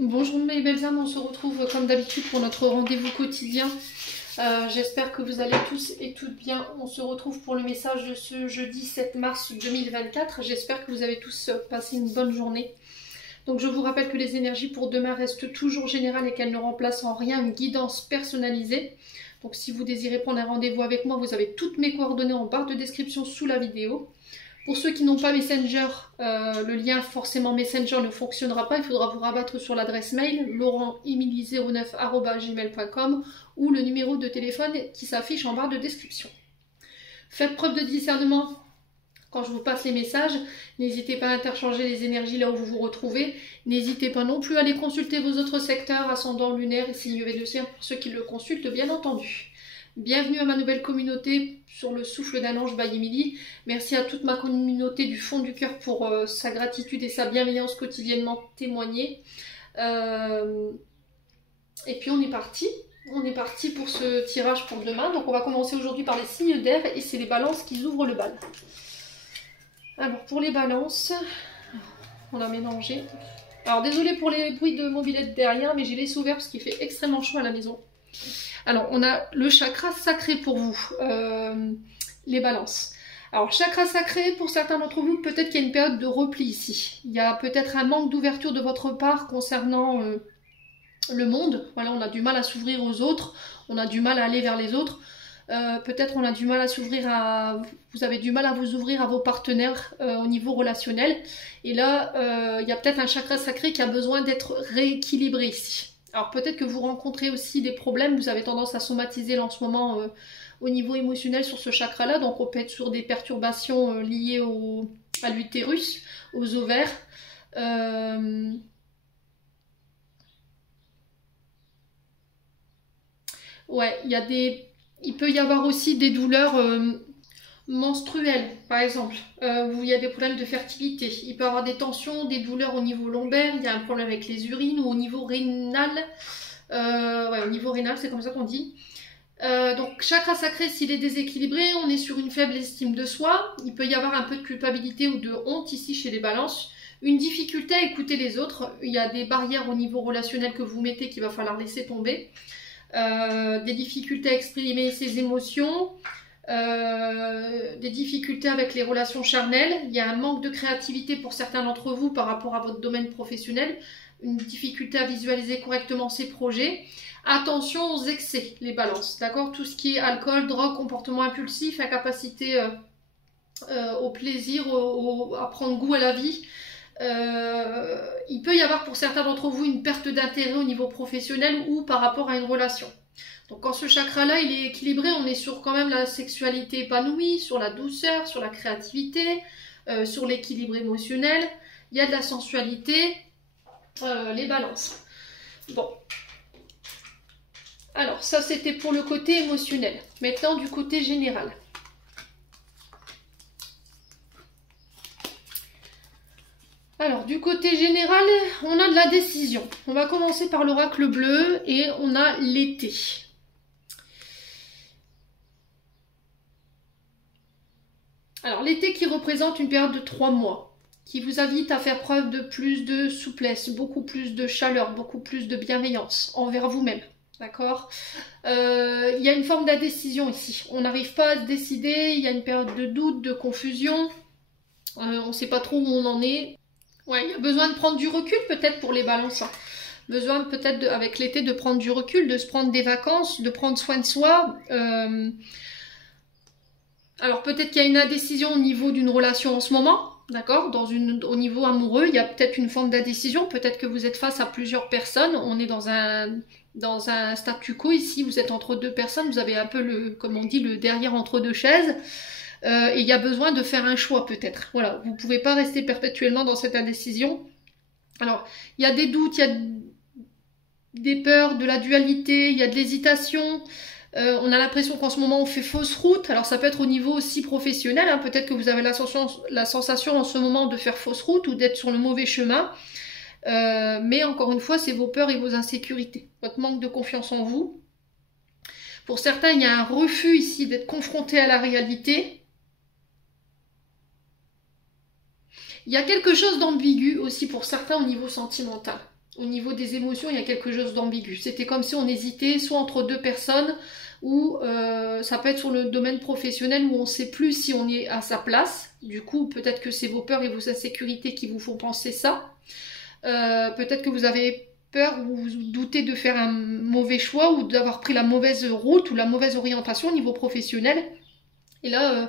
Bonjour mes belles âmes, on se retrouve comme d'habitude pour notre rendez-vous quotidien. J'espère que vous allez tous et toutes bien. On se retrouve pour le message de ce jeudi 7 mars 2024. J'espère que vous avez tous passé une bonne journée. Donc je vous rappelle que les énergies pour demain restent toujours générales et qu'elles ne remplacent en rien une guidance personnalisée. Donc si vous désirez prendre un rendez-vous avec moi, vous avez toutes mes coordonnées en barre de description sous la vidéo. Pour ceux qui n'ont pas Messenger, le lien forcément Messenger ne fonctionnera pas. Il faudra vous rabattre sur l'adresse mail laurent-09@gmail.com ou le numéro de téléphone qui s'affiche en barre de description. Faites preuve de discernement quand je vous passe les messages. N'hésitez pas à interchanger les énergies là où vous vous retrouvez. N'hésitez pas non plus à aller consulter vos autres secteurs, ascendant lunaire et signe V2C pour ceux qui le consultent bien entendu. Bienvenue à ma nouvelle communauté sur le souffle d'un ange by Emily. Merci à toute ma communauté du fond du cœur pour sa gratitude et sa bienveillance quotidiennement témoignée. Et puis on est parti. On est parti pour ce tirage pour demain. Donc on va commencer aujourd'hui par les signes d'air et c'est les balances qui ouvrent le bal. Alors pour les balances, on a mélangé. Alors désolé pour les bruits de mobilette derrière, mais j'ai les ouverts parce qu'il fait extrêmement chaud à la maison. Alors, on a le chakra sacré pour vous, les balances. Alors, chakra sacré, pour certains d'entre vous, peut-être qu'il y a une période de repli ici. Il y a peut-être un manque d'ouverture de votre part concernant le monde. Voilà, on a du mal à s'ouvrir aux autres, on a du mal à aller vers les autres. Peut-être on a du mal à s'ouvrir à... Vous avez du mal à vous ouvrir à vos partenaires au niveau relationnel. Et là, il y a peut-être un chakra sacré qui a besoin d'être rééquilibré ici. Alors peut-être que vous rencontrez aussi des problèmes, vous avez tendance à somatiser là, en ce moment au niveau émotionnel sur ce chakra-là, donc on peut être sur des perturbations liées à l'utérus, aux ovaires. Ouais, il peut y avoir aussi des douleurs menstruelles, par exemple, où il y a des problèmes de fertilité. Il peut y avoir des tensions, des douleurs au niveau lombaire, il y a un problème avec les urines ou au niveau rénal. Ouais, au niveau rénal, c'est comme ça qu'on dit. Donc, chakra sacré, s'il est déséquilibré, on est sur une faible estime de soi. Il peut y avoir un peu de culpabilité ou de honte ici chez les balances. Une difficulté à écouter les autres. Il y a des barrières au niveau relationnel que vous mettez qu'il va falloir laisser tomber. Des difficultés à exprimer ses émotions. Des difficultés avec les relations charnelles, il y a un manque de créativité pour certains d'entre vous par rapport à votre domaine professionnel, une difficulté à visualiser correctement ses projets. Attention aux excès, les balances, d'accord? Tout ce qui est alcool, drogue, comportement impulsif, incapacité au plaisir, à prendre goût à la vie. Il peut y avoir pour certains d'entre vous une perte d'intérêt au niveau professionnel ou par rapport à une relation. Donc quand ce chakra-là il est équilibré, on est sur quand même la sexualité épanouie, sur la douceur, sur la créativité, sur l'équilibre émotionnel. Il y a de la sensualité, les balances. Bon. Alors ça c'était pour le côté émotionnel. Maintenant du côté général. Alors, du côté général, on a de la décision. On va commencer par l'oracle bleu et on a l'été. Alors, l'été qui représente une période de 3 mois, qui vous invite à faire preuve de plus de souplesse, beaucoup plus de chaleur, beaucoup plus de bienveillance envers vous-même. D'accord? Il y a une forme d'indécision ici. On n'arrive pas à se décider, il y a une période de doute, de confusion. On ne sait pas trop où on en est. Ouais, il y a besoin de prendre du recul peut-être pour les balances. Hein. Besoin peut-être avec l'été de prendre du recul, de se prendre des vacances, de prendre soin de soi. Alors peut-être qu'il y a une indécision au niveau d'une relation en ce moment, d'accord? Au niveau amoureux, il y a peut-être une forme d'indécision. Peut-être que vous êtes face à plusieurs personnes. On est dans un statu quo ici. Vous êtes entre deux personnes. Vous avez un peu comme on dit, le derrière entre deux chaises. Et il y a besoin de faire un choix peut-être. Voilà, vous ne pouvez pas rester perpétuellement dans cette indécision. Alors, il y a des doutes, il y a des peurs, de la dualité, il y a de l'hésitation. On a l'impression qu'en ce moment on fait fausse route. Alors ça peut être au niveau aussi professionnel. Hein. Peut-être que vous avez la sensation en ce moment de faire fausse route ou d'être sur le mauvais chemin. Mais encore une fois, c'est vos peurs et vos insécurités. Votre manque de confiance en vous. Pour certains, il y a un refus ici d'être confronté à la réalité. Il y a quelque chose d'ambigu aussi pour certains au niveau sentimental. Au niveau des émotions, il y a quelque chose d'ambigu. C'était comme si on hésitait soit entre deux personnes, ou ça peut être sur le domaine professionnel où on ne sait plus si on est à sa place. Du coup, peut-être que c'est vos peurs et vos insécurités qui vous font penser ça. Peut-être que vous avez peur ou vous doutez de faire un mauvais choix ou d'avoir pris la mauvaise route ou la mauvaise orientation au niveau professionnel. Et là,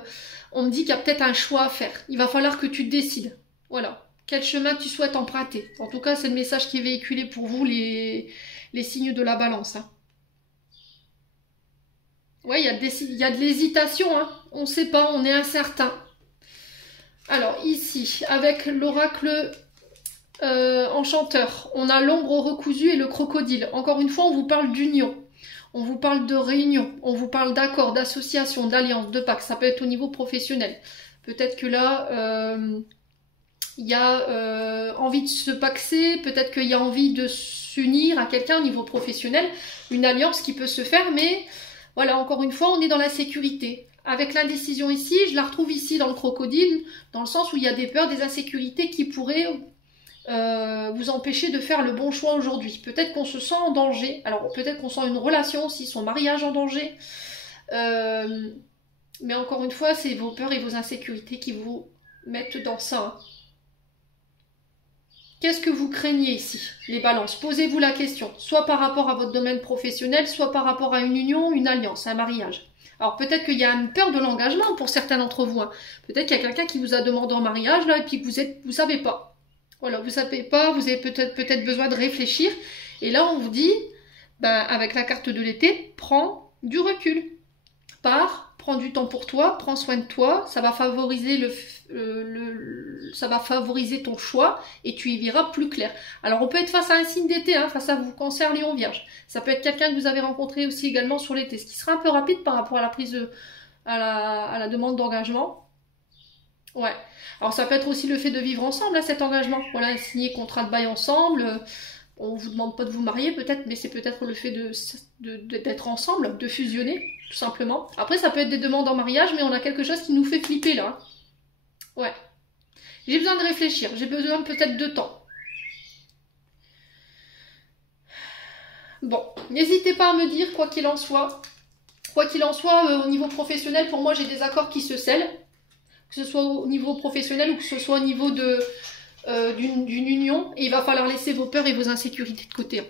on me dit qu'il y a peut-être un choix à faire. Il va falloir que tu décides. Voilà. Quel chemin tu souhaites emprunter. En tout cas, c'est le message qui est véhiculé pour vous, les signes de la balance. Hein. Ouais, il y a de l'hésitation. Hein. On ne sait pas, on est incertain. Alors, ici, avec l'oracle enchanteur, on a l'ombre recousue et le crocodile. Encore une fois, on vous parle d'union. On vous parle de réunion. On vous parle d'accord, d'association, d'alliance, de pacte. Ça peut être au niveau professionnel. Peut-être que là... il y a envie de se paxer, peut-être qu'il y a envie de s'unir à quelqu'un au niveau professionnel, une alliance qui peut se faire, mais voilà, encore une fois, on est dans la sécurité. Avec l'indécision ici, je la retrouve ici dans le crocodile, dans le sens où il y a des peurs, des insécurités qui pourraient vous empêcher de faire le bon choix aujourd'hui. Peut-être qu'on se sent en danger, alors peut-être qu'on sent une relation aussi, son mariage en danger, mais encore une fois, c'est vos peurs et vos insécurités qui vous mettent dans ça. Hein. Qu'est-ce que vous craignez ici, les balances? Posez-vous la question, soit par rapport à votre domaine professionnel, soit par rapport à une union, une alliance, un mariage. Alors peut-être qu'il y a une peur de l'engagement pour certains d'entre vous. Hein. Peut-être qu'il y a quelqu'un qui vous a demandé en mariage là et puis que vous savez pas. Voilà, vous savez pas, vous avez peut-être besoin de réfléchir. Et là on vous dit, ben, avec la carte de l'été, prends du recul. Prends du temps pour toi, prends soin de toi, ça va favoriser ça va favoriser ton choix et tu y verras plus clair. Alors on peut être face à un signe d'été, hein, face à vous, Cancer, Lion, Vierge. Ça peut être quelqu'un que vous avez rencontré aussi également sur l'été, ce qui sera un peu rapide par rapport à la prise à la demande d'engagement. Ouais. Alors ça peut être aussi le fait de vivre ensemble, hein, cet engagement. Voilà, signer contrat de bail ensemble. On vous demande pas de vous marier peut-être, mais c'est peut-être le fait d'être ensemble, de fusionner, tout simplement. Après, ça peut être des demandes en mariage, mais on a quelque chose qui nous fait flipper là. Ouais. J'ai besoin de réfléchir, j'ai besoin peut-être de temps. Bon, n'hésitez pas à me dire, quoi qu'il en soit. Quoi qu'il en soit, au niveau professionnel, pour moi, j'ai des accords qui se scellent. Que ce soit au niveau professionnel ou que ce soit au niveau d'une union, et il va falloir laisser vos peurs et vos insécurités de côté.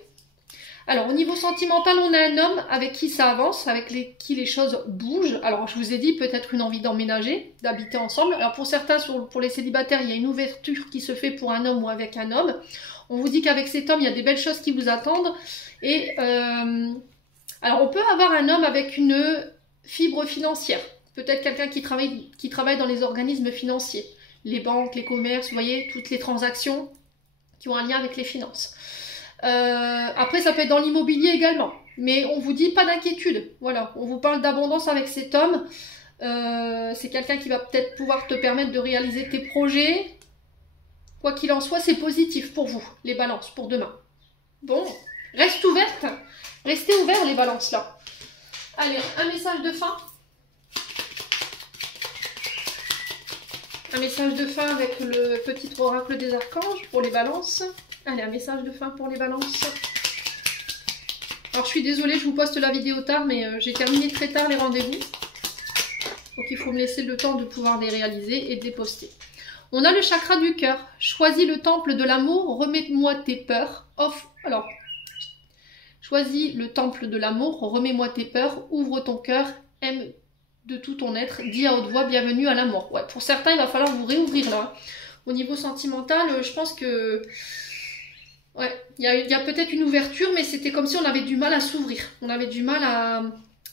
Alors au niveau sentimental, on a un homme avec qui ça avance, avec qui les choses bougent. Alors je vous ai dit peut-être une envie d'emménager, d'habiter ensemble. Alors pour certains, pour les célibataires, il y a une ouverture qui se fait pour un homme ou avec un homme. On vous dit qu'avec cet homme, il y a des belles choses qui vous attendent. Et alors on peut avoir un homme avec une fibre financière. Peut-être quelqu'un qui travaille dans les organismes financiers. Les banques, les commerces, vous voyez, toutes les transactions qui ont un lien avec les finances. Après, ça peut être dans l'immobilier également. Mais on vous dit pas d'inquiétude. Voilà, on vous parle d'abondance avec cet homme. C'est quelqu'un qui va peut-être pouvoir te permettre de réaliser tes projets. Quoi qu'il en soit, c'est positif pour vous, les balances, pour demain. Bon, reste ouverte. Restez ouverts, les balances, là. Allez, un message de fin. Un message de fin avec le petit oracle des archanges pour les balances. Allez, un message de fin pour les balances. Alors, je suis désolée, je vous poste la vidéo tard, mais j'ai terminé très tard les rendez-vous. Donc, il faut me laisser le temps de pouvoir les réaliser et de les poster. On a le chakra du cœur. Choisis le temple de l'amour, remets-moi tes peurs. Alors, choisis le temple de l'amour, remets-moi tes peurs, ouvre ton cœur, aime de tout ton être, dis à haute voix bienvenue à l'amour. Ouais, pour certains, il va falloir vous réouvrir là. Au niveau sentimental, je pense que ouais, il y a peut-être une ouverture, mais c'était comme si on avait du mal à s'ouvrir. On avait du mal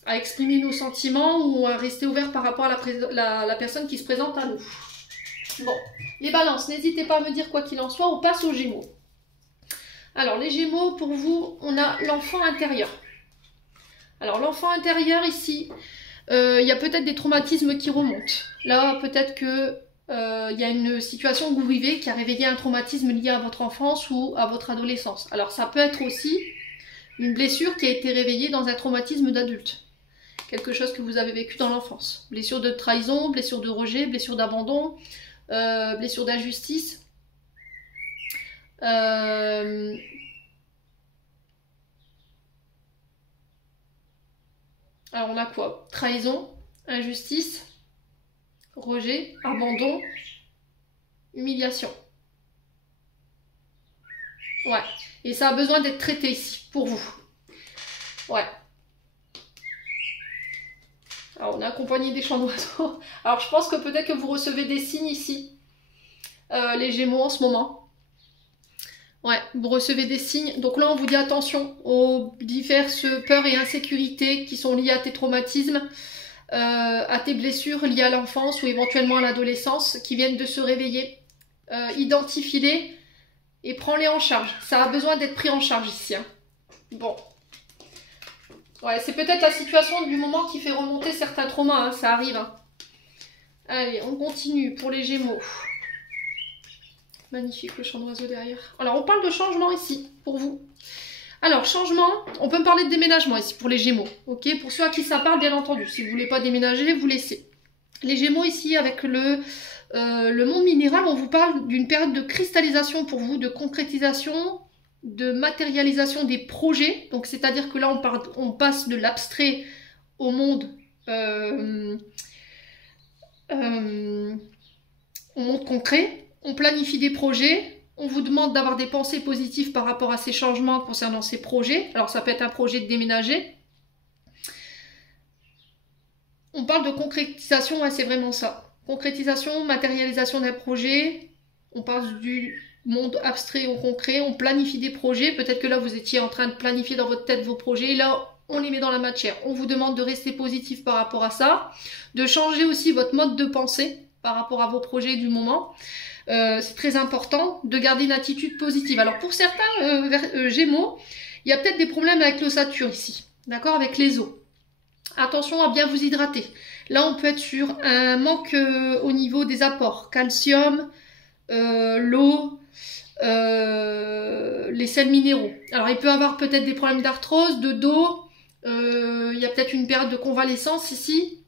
à exprimer nos sentiments ou à rester ouvert par rapport à la personne qui se présente à nous. Bon, les balances, n'hésitez pas à me dire quoi qu'il en soit, on passe aux Gémeaux. Alors, les Gémeaux, pour vous, on a l'enfant intérieur. Alors, l'enfant intérieur ici, il y a peut-être des traumatismes qui remontent. Là, peut-être que il y a une situation que vous vivez qui a réveillé un traumatisme lié à votre enfance ou à votre adolescence. Alors, ça peut être aussi une blessure qui a été réveillée dans un traumatisme d'adulte. Quelque chose que vous avez vécu dans l'enfance. Blessure de trahison, blessure de rejet, blessure d'abandon, blessure d'injustice. Alors on a quoi? Trahison, injustice, rejet, abandon, humiliation. Ouais. Et ça a besoin d'être traité ici, pour vous. Ouais. Alors on a accompagné des chants d'oiseaux. Alors je pense que peut-être que vous recevez des signes ici. Les Gémeaux en ce moment. Ouais, vous recevez des signes. Donc là on vous dit attention aux diverses peurs et insécurités qui sont liées à tes traumatismes, à tes blessures liées à l'enfance ou éventuellement à l'adolescence qui viennent de se réveiller. Identifie-les et prends-les en charge. Ça a besoin d'être pris en charge ici. Hein. Bon. Ouais, c'est peut-être la situation du moment qui fait remonter certains traumas. Hein. Ça arrive. Hein. Allez, on continue pour les Gémeaux. Magnifique le chant d'oiseau derrière. Alors, on parle de changement ici, pour vous. Alors, changement, on peut me parler de déménagement ici, pour les Gémeaux. Ok, pour ceux à qui ça parle, bien entendu. Si vous ne voulez pas déménager, vous laissez. Les Gémeaux ici, avec le monde minéral, on vous parle d'une période de cristallisation pour vous, de concrétisation, de matérialisation des projets. Donc, c'est-à-dire que là, on passe de l'abstrait au monde concret. On planifie des projets, on vous demande d'avoir des pensées positives par rapport à ces changements concernant ces projets. Alors ça peut être un projet de déménager. On parle de concrétisation, ouais, c'est vraiment ça. Concrétisation, matérialisation d'un projet. On parle du monde abstrait au concret. On planifie des projets. Peut-être que là, vous étiez en train de planifier dans votre tête vos projets. Et là, on les met dans la matière. On vous demande de rester positif par rapport à ça. De changer aussi votre mode de pensée par rapport à vos projets du moment. C'est très important de garder une attitude positive. Alors pour certains Gémeaux, il y a peut-être des problèmes avec l'ossature ici, d'accord, avec les os. Attention à bien vous hydrater. Là, on peut être sur un manque au niveau des apports, calcium, l'eau, les sels minéraux. Alors il peut y avoir peut-être des problèmes d'arthrose, de dos, il y a peut-être une période de convalescence ici.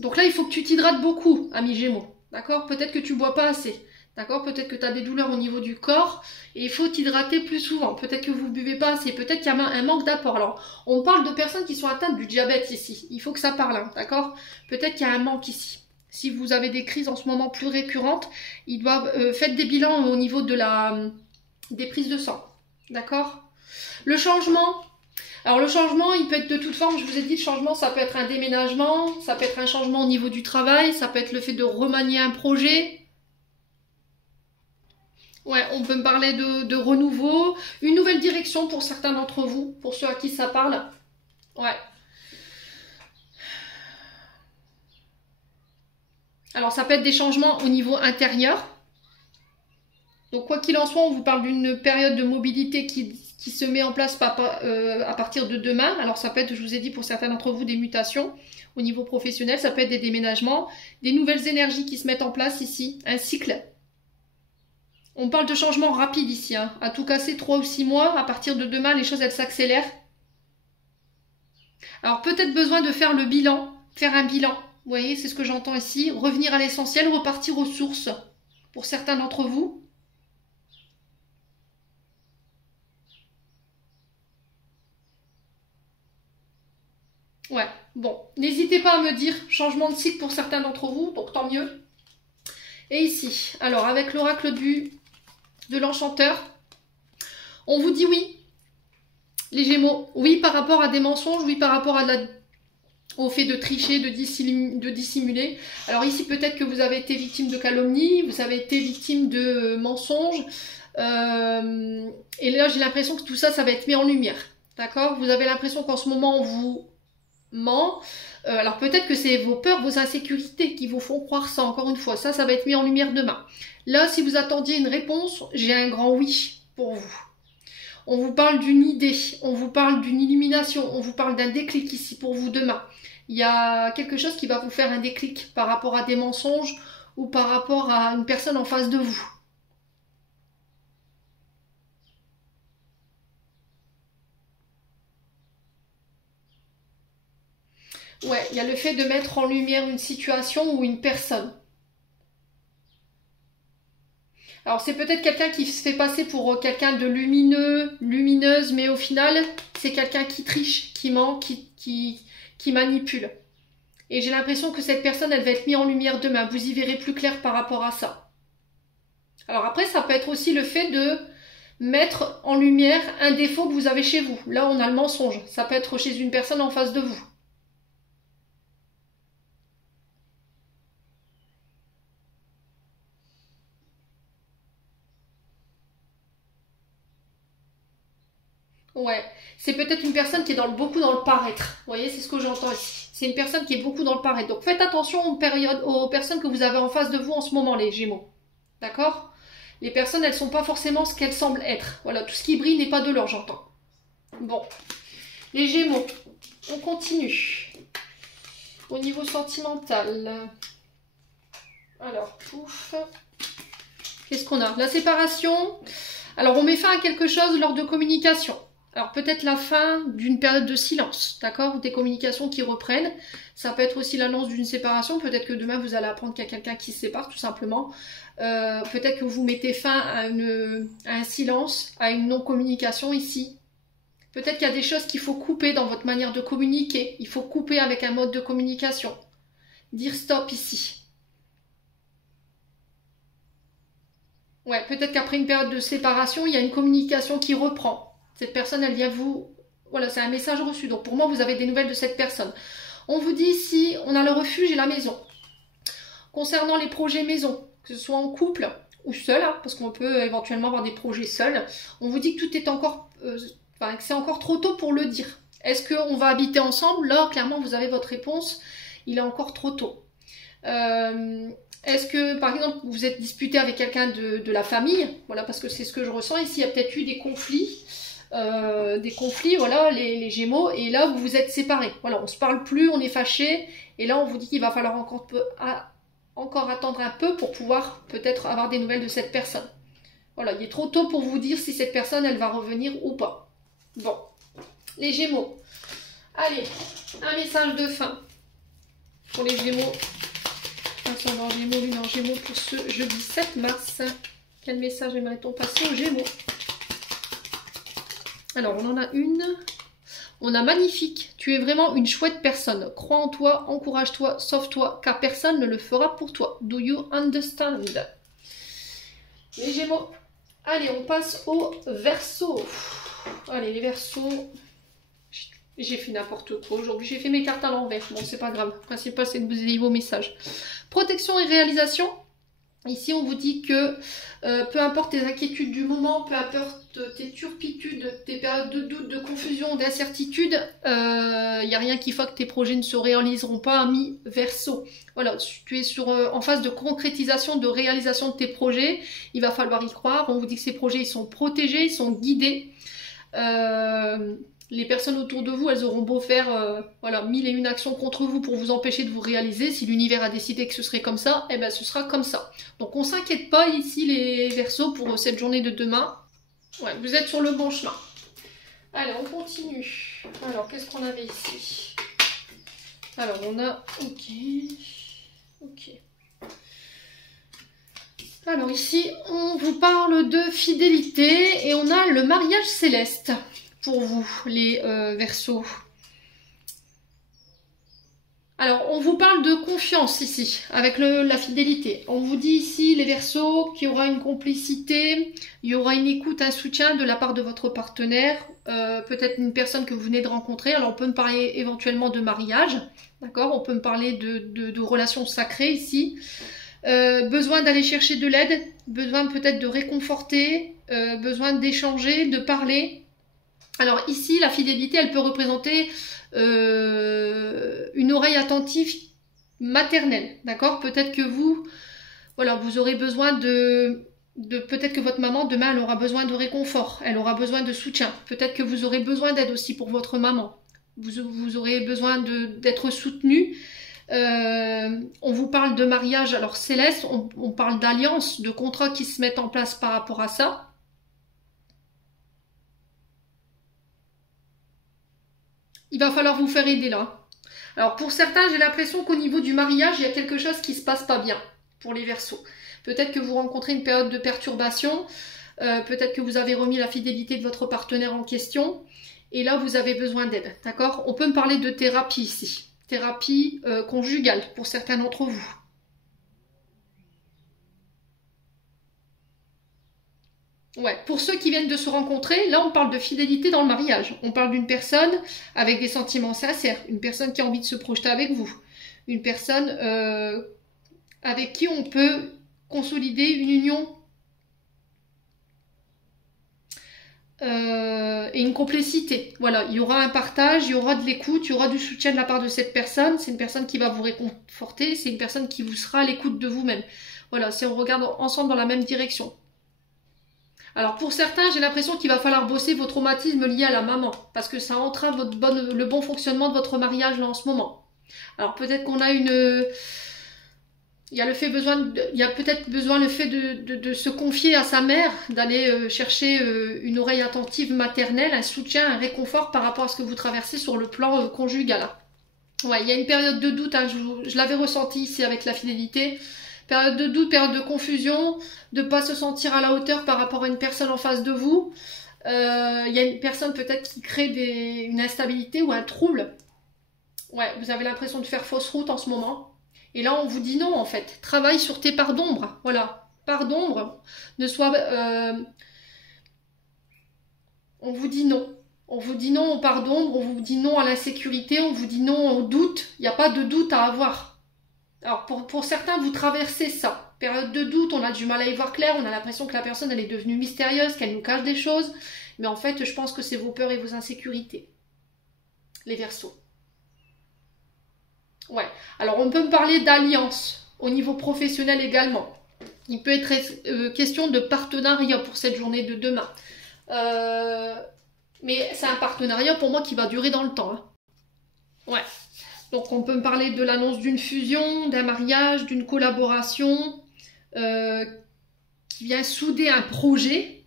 Donc là, il faut que tu t'hydrates beaucoup, ami Gémeaux. D'accord? Peut-être que tu bois pas assez. D'accord? Peut-être que tu as des douleurs au niveau du corps et il faut t'hydrater plus souvent. Peut-être que vous buvez pas assez. Peut-être qu'il y a un manque d'apport. Alors, on parle de personnes qui sont atteintes du diabète ici. Il faut que ça parle, hein, d'accord? Peut-être qu'il y a un manque ici. Si vous avez des crises en ce moment plus récurrentes, ils doivent faites des bilans au niveau de des prises de sang. D'accord? Le changement. Alors le changement, il peut être de toute forme, je vous ai dit, le changement, ça peut être un déménagement, ça peut être un changement au niveau du travail, ça peut être le fait de remanier un projet. Ouais, on peut me parler de renouveau, une nouvelle direction pour certains d'entre vous, pour ceux à qui ça parle. Ouais. Alors ça peut être des changements au niveau intérieur. Donc quoi qu'il en soit, on vous parle d'une période de mobilité qui se met en place à partir de demain. Alors ça peut être, je vous ai dit, pour certains d'entre vous, des mutations au niveau professionnel. Ça peut être des déménagements, des nouvelles énergies qui se mettent en place ici, un cycle. On parle de changements rapides ici. Hein. À tout casser 3 ou 6 mois, à partir de demain, les choses, elles s'accélèrent. Alors peut-être besoin de faire le bilan, faire un bilan. Vous voyez, c'est ce que j'entends ici. Revenir à l'essentiel, repartir aux sources pour certains d'entre vous. Ouais, bon, n'hésitez pas à me dire changement de cycle pour certains d'entre vous, donc tant mieux. Et ici, alors avec l'oracle de l'enchanteur, on vous dit oui, les Gémeaux, oui par rapport à des mensonges, oui par rapport au fait de tricher, de dissimuler. Alors ici, peut-être que vous avez été victime de calomnie, vous avez été victime de mensonges, et là j'ai l'impression que tout ça, ça va être mis en lumière, d'accord? Vous avez l'impression qu'en ce moment, on vous ment. Alors peut-être que c'est vos peurs, vos insécurités qui vous font croire ça, encore une fois. Ça va être mis en lumière demain. Là, si vous attendiez une réponse, j'ai un grand oui pour vous. On vous parle d'une idée, on vous parle d'une illumination, on vous parle d'un déclic ici pour vous demain. Il y a quelque chose qui va vous faire un déclic par rapport à des mensonges ou par rapport à une personne en face de vous. Ouais, il y a le fait de mettre en lumière une situation ou une personne. Alors c'est peut-être quelqu'un qui se fait passer pour quelqu'un de lumineux, lumineuse, mais au final, c'est quelqu'un qui triche, qui ment, qui qui manipule. Et j'ai l'impression que cette personne, elle va être mise en lumière demain. Vous y verrez plus clair par rapport à ça. Alors après, ça peut être aussi le fait de mettre en lumière un défaut que vous avez chez vous. Là, on a le mensonge. Ça peut être chez une personne en face de vous. Ouais, c'est peut-être une personne qui est beaucoup dans le paraître. Vous voyez, c'est ce que j'entends ici. C'est une personne qui est beaucoup dans le paraître. Donc faites attention aux personnes que vous avez en face de vous en ce moment, les Gémeaux. D'accord? Les personnes, elles sont pas forcément ce qu'elles semblent être. Voilà, tout ce qui brille n'est pas de l'or, j'entends. Bon, les Gémeaux, on continue. Au niveau sentimental. Alors, pouf. Qu'est-ce qu'on a? La séparation. Alors, on met fin à quelque chose lors de communication. Alors, peut-être la fin d'une période de silence, d'accord? Des communications qui reprennent. Ça peut être aussi l'annonce d'une séparation. Peut-être que demain, vous allez apprendre qu'il y a quelqu'un qui se sépare, tout simplement. Peut-être que vous mettez fin à un silence, à une non-communication ici. Peut-être qu'il y a des choses qu'il faut couper dans votre manière de communiquer. Il faut couper avec un mode de communication. Dire stop ici. Ouais, peut-être qu'après une période de séparation, il y a une communication qui reprend. Cette personne, elle vient vous... Voilà, c'est un message reçu. Donc pour moi, vous avez des nouvelles de cette personne. On vous dit ici, on a le refuge et la maison. Concernant les projets maison, que ce soit en couple ou seul, hein, parce qu'on peut éventuellement avoir des projets seuls, on vous dit que tout est encore... que c'est encore trop tôt pour le dire. Est-ce qu'on va habiter ensemble? Là, clairement, vous avez votre réponse. Il est encore trop tôt. Est-ce que, par exemple, vous êtes disputé avec quelqu'un de la famille? Voilà, parce que c'est ce que je ressens ici. Il y a peut-être eu des conflits, voilà, les Gémeaux. Et là, vous vous êtes séparés. Voilà, on se parle plus, on est fâchés. Et là, on vous dit qu'il va falloir encore attendre un peu pour pouvoir peut-être avoir des nouvelles de cette personne. Voilà, il est trop tôt pour vous dire si cette personne, elle va revenir ou pas. Bon, les Gémeaux. Allez, un message de fin pour les Gémeaux. Ascendant Gémeaux, Lune en Gémeaux pour ce jeudi 7 mars. Quel message aimerait-on passer aux Gémeaux? Alors, on en a une. On a magnifique. Tu es vraiment une chouette personne. Crois en toi, encourage-toi, sauve-toi, car personne ne le fera pour toi. Do you understand? Les Gémeaux. Allez, on passe au Verseau. Allez, les Verseaux. J'ai fait n'importe quoi aujourd'hui. J'ai fait mes cartes à l'envers. Bon, c'est pas grave. Le principal, c'est de vous ayez vos messages. Protection et réalisation. Ici, on vous dit que peu importe tes inquiétudes du moment, peu importe tes turpitudes, tes périodes de doute, de confusion, d'incertitude, il n'y a rien qui fait que tes projets ne se réaliseront pas, ami Verseau. Voilà, tu es en phase de concrétisation, de réalisation de tes projets. Il va falloir y croire. On vous dit que ces projets, ils sont protégés, ils sont guidés. Les personnes autour de vous, elles auront beau faire voilà, 1001 actions contre vous pour vous empêcher de vous réaliser. Si l'univers a décidé que ce serait comme ça, eh ben ce sera comme ça. Donc on s'inquiète pas ici les Verseaux pour cette journée de demain. Ouais, vous êtes sur le bon chemin. Allez, on continue. Alors, qu'est-ce qu'on avait ici? Alors, on a... Ok. Alors ici, on vous parle de fidélité et on a le mariage céleste. Pour vous, les Verseaux. Alors, on vous parle de confiance ici, avec la fidélité. On vous dit ici, les Verseaux, qu'il y aura une complicité, il y aura une écoute, un soutien de la part de votre partenaire, peut-être une personne que vous venez de rencontrer. Alors, on peut me parler éventuellement de mariage, d'accord? On peut me parler de relations sacrées ici. Besoin d'aller chercher de l'aide, besoin peut-être de réconforter, besoin d'échanger, de parler. Alors ici, la fidélité, elle peut représenter une oreille attentive maternelle, d'accord? Peut-être que vous, voilà, vous aurez besoin peut-être que votre maman, demain, elle aura besoin de réconfort, elle aura besoin de soutien. Peut-être que vous aurez besoin d'aide aussi pour votre maman. Vous aurez besoin d'être soutenu. On vous parle de mariage, alors céleste, on parle d'alliance, de contrats qui se mettent en place par rapport à ça. Il va falloir vous faire aider là. Alors pour certains, j'ai l'impression qu'au niveau du mariage, il y a quelque chose qui se passe pas bien pour les Verseaux. Peut-être que vous rencontrez une période de perturbation, peut-être que vous avez remis la fidélité de votre partenaire en question. et là vous avez besoin d'aide, d'accord? On peut me parler de thérapie ici, thérapie conjugale pour certains d'entre vous. Ouais, pour ceux qui viennent de se rencontrer, là on parle de fidélité dans le mariage. On parle d'une personne avec des sentiments sincères, une personne qui a envie de se projeter avec vous, une personne avec qui on peut consolider une union et une complicité. Voilà, il y aura un partage, il y aura de l'écoute, il y aura du soutien de la part de cette personne. C'est une personne qui va vous réconforter, c'est une personne qui vous sera à l'écoute de vous-même. Voilà, si on regarde ensemble dans la même direction. Alors pour certains, j'ai l'impression qu'il va falloir bosser vos traumatismes liés à la maman, parce que ça entrave le bon fonctionnement de votre mariage là en ce moment. Alors peut-être qu'on a une... Il y a peut-être besoin le fait de se confier à sa mère, d'aller chercher une oreille attentive maternelle, un soutien, un réconfort par rapport à ce que vous traversez sur le plan conjugal. Ouais, il y a une période de doute, hein, je l'avais ressenti ici avec la fidélité. Période de doute, période de confusion, de ne pas se sentir à la hauteur par rapport à une personne en face de vous. Il y a une personne peut-être qui crée une instabilité ou un trouble. Ouais, vous avez l'impression de faire fausse route en ce moment. Et là, on vous dit non, en fait. Travaille sur tes parts d'ombre. Voilà. Parts d'ombre. On vous dit non. On vous dit non aux parts d'ombre. On vous dit non à l'insécurité. On vous dit non au doute. Il n'y a pas de doute à avoir. Alors, pour certains, vous traversez ça. Période de doute, on a du mal à y voir clair. On a l'impression que la personne, elle est devenue mystérieuse, qu'elle nous cache des choses. Mais en fait, je pense que c'est vos peurs et vos insécurités. Les Verseaux. Ouais. Alors, on peut me parler d'alliance au niveau professionnel également. Il peut être question de partenariat pour cette journée de demain. Mais c'est un partenariat pour moi qui va durer dans le temps. Hein. Ouais. Donc, on peut me parler de l'annonce d'une fusion, d'un mariage, d'une collaboration qui vient souder un projet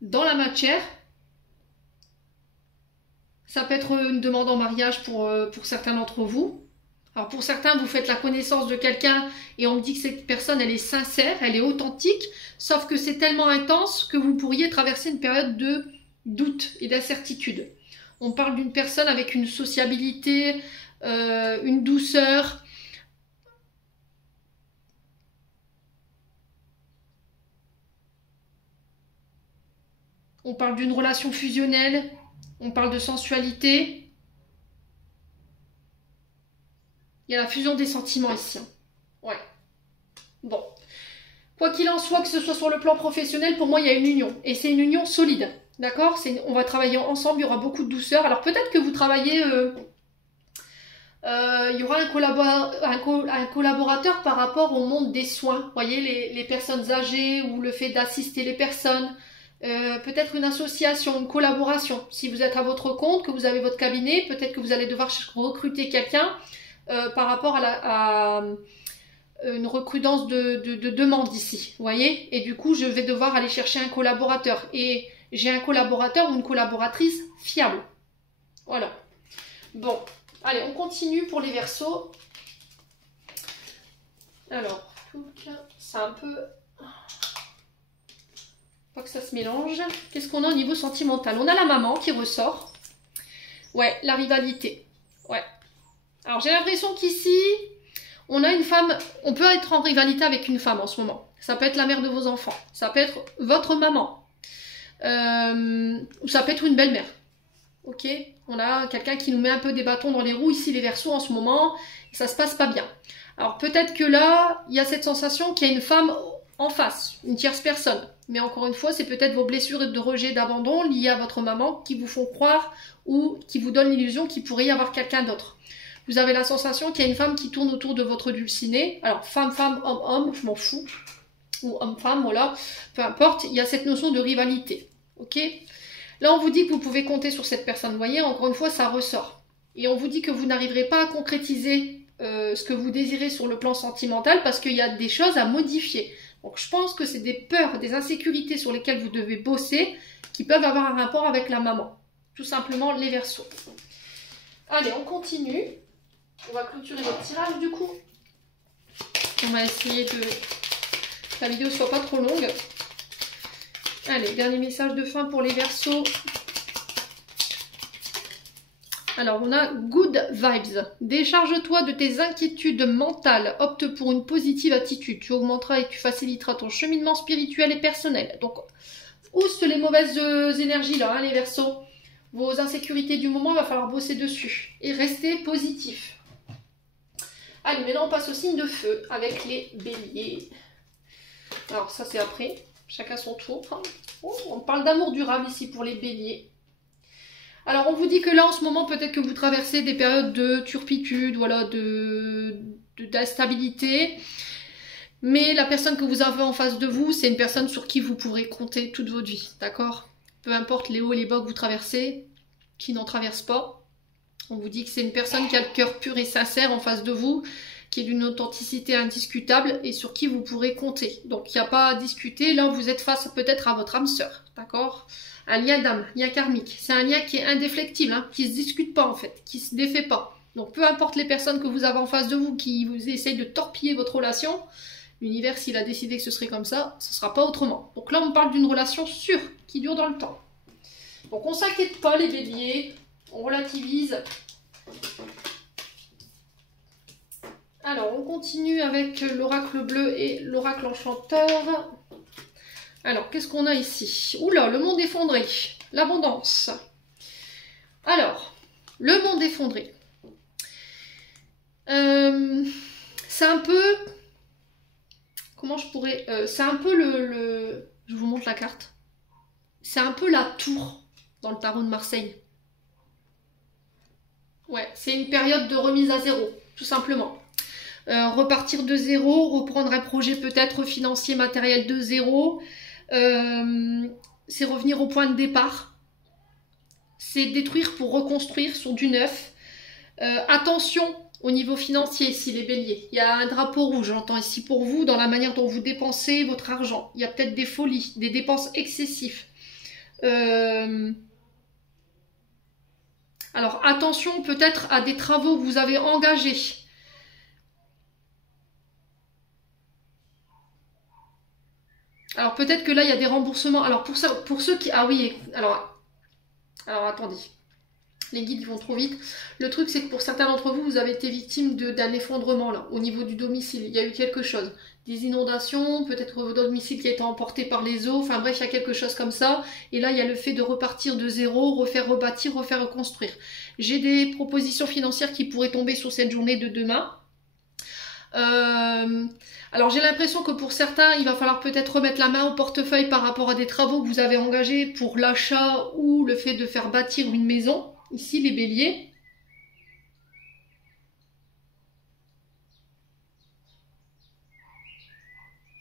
dans la matière. Ça peut être une demande en mariage pour certains d'entre vous. Alors pour certains, vous faites la connaissance de quelqu'un et on me dit que cette personne, elle est sincère, elle est authentique, sauf que c'est tellement intense que vous pourriez traverser une période de doute et d'incertitude. On parle d'une personne avec une sociabilité, une douceur. On parle d'une relation fusionnelle. On parle de sensualité. Il y a la fusion des sentiments ici. Ouais. Bon. Quoi qu'il en soit, que ce soit sur le plan professionnel, pour moi, il y a une union. Et c'est une union solide. D'accord? On va travailler ensemble, il y aura beaucoup de douceur. Alors peut-être que vous travaillez... il y aura un collaborateur par rapport au monde des soins. Vous voyez, les personnes âgées ou le fait d'assister les personnes. Peut-être une association, une collaboration. Si vous êtes à votre compte, que vous avez votre cabinet, peut-être que vous allez devoir recruter quelqu'un par rapport à une recrudescence de demande ici. Vous voyez? Et du coup, je vais devoir aller chercher un collaborateur. Et j'ai un collaborateur ou une collaboratrice fiable. Voilà. Bon. Allez, on continue pour les Verseaux. Alors, c'est un peu... Pas que ça se mélange. Qu'est-ce qu'on a au niveau sentimental? On a la maman qui ressort. Ouais, la rivalité. Ouais. Alors, j'ai l'impression qu'ici, on a une femme... On peut être en rivalité avec une femme en ce moment. Ça peut être la mère de vos enfants. Ça peut être votre maman. Ou ça peut être une belle-mère. Ok, on a quelqu'un qui nous met un peu des bâtons dans les roues ici, les Verseaux en ce moment, et ça se passe pas bien. Alors peut-être que là, il y a cette sensation qu'il y a une femme en face, une tierce personne. Mais encore une fois, c'est peut-être vos blessures de rejet, d'abandon liées à votre maman qui vous font croire ou qui vous donnent l'illusion qu'il pourrait y avoir quelqu'un d'autre. Vous avez la sensation qu'il y a une femme qui tourne autour de votre dulciné. Alors femme, homme, homme, je m'en fous. Ou homme-femme, voilà. Peu importe, il y a cette notion de rivalité. Ok ? Là, on vous dit que vous pouvez compter sur cette personne. Vous voyez, encore une fois, ça ressort. Et on vous dit que vous n'arriverez pas à concrétiser ce que vous désirez sur le plan sentimental parce qu'il y a des choses à modifier. Donc, je pense que c'est des peurs, des insécurités sur lesquelles vous devez bosser qui peuvent avoir un rapport avec la maman. Tout simplement, les Verseaux. Allez, on continue. On va clôturer notre tirage, du coup. On va essayer que la vidéo soit pas trop longue. Allez, dernier message de fin pour les Verseaux. Alors, on a good vibes. Décharge-toi de tes inquiétudes mentales. Opte pour une positive attitude. Tu augmenteras et tu faciliteras ton cheminement spirituel et personnel. Donc, ouste les mauvaises énergies là, hein, les Verseaux. Vos insécurités du moment, il va falloir bosser dessus. Et rester positif. Allez, maintenant on passe au signe de feu avec les béliers. Alors ça c'est après, chacun son tour. Oh, on parle d'amour durable ici pour les béliers. Alors on vous dit que là en ce moment peut-être que vous traversez des périodes de turpitude, voilà, d'instabilité. Mais la personne que vous avez en face de vous, c'est une personne sur qui vous pourrez compter toute votre vie, d'accord? Peu importe les hauts et les bas que vous traversez, qui n'en traversent pas. On vous dit que c'est une personne qui a le cœur pur et sincère en face de vous, qui est d'une authenticité indiscutable et sur qui vous pourrez compter. Donc il n'y a pas à discuter, là vous êtes face peut-être à votre âme sœur, d'accord? Un lien d'âme, lien karmique. C'est un lien qui est indéflectible, hein, qui ne se discute pas en fait, qui ne se défait pas. Donc peu importe les personnes que vous avez en face de vous qui vous essayent de torpiller votre relation, l'univers s'il a décidé que ce serait comme ça, ce ne sera pas autrement. Donc là on parle d'une relation sûre, qui dure dans le temps. Donc on ne s'inquiète pas les béliers, on relativise. Alors, on continue avec l'oracle bleu et l'oracle enchanteur. Alors, qu'est-ce qu'on a ici? Oula, le monde effondré, l'abondance. Alors, le monde effondré. C'est un peu... Comment je pourrais... c'est un peu le... Je vous montre la carte. C'est un peu la tour dans le tarot de Marseille. Ouais, c'est une période de remise à zéro, tout simplement. Repartir de zéro, reprendre un projet peut-être financier, matériel de zéro. C'est revenir au point de départ. C'est détruire pour reconstruire sur du neuf. Attention au niveau financier ici, les béliers. Il y a un drapeau rouge, j'entends ici pour vous, dans la manière dont vous dépensez votre argent. Il y a peut-être des folies, des dépenses excessives. Alors attention peut-être à des travaux que vous avez engagés. Alors peut-être que là il y a des remboursements. Alors pour ça, pour ceux qui... Ah oui, alors attendez. Les guides ils vont trop vite. Le truc c'est que pour certains d'entre vous, vous avez été victime d'un effondrement là, au niveau du domicile. Il y a eu quelque chose. Des inondations, peut-être votre domicile qui a été emporté par les eaux. Enfin bref, il y a quelque chose comme ça. Et là il y a le fait de repartir de zéro, refaire rebâtir, refaire reconstruire. J'ai des propositions financières qui pourraient tomber sur cette journée de demain. Alors j'ai l'impression que pour certains, il va falloir peut-être remettre la main au portefeuille par rapport à des travaux que vous avez engagés pour l'achat ou le fait de faire bâtir une maison. Ici, les béliers.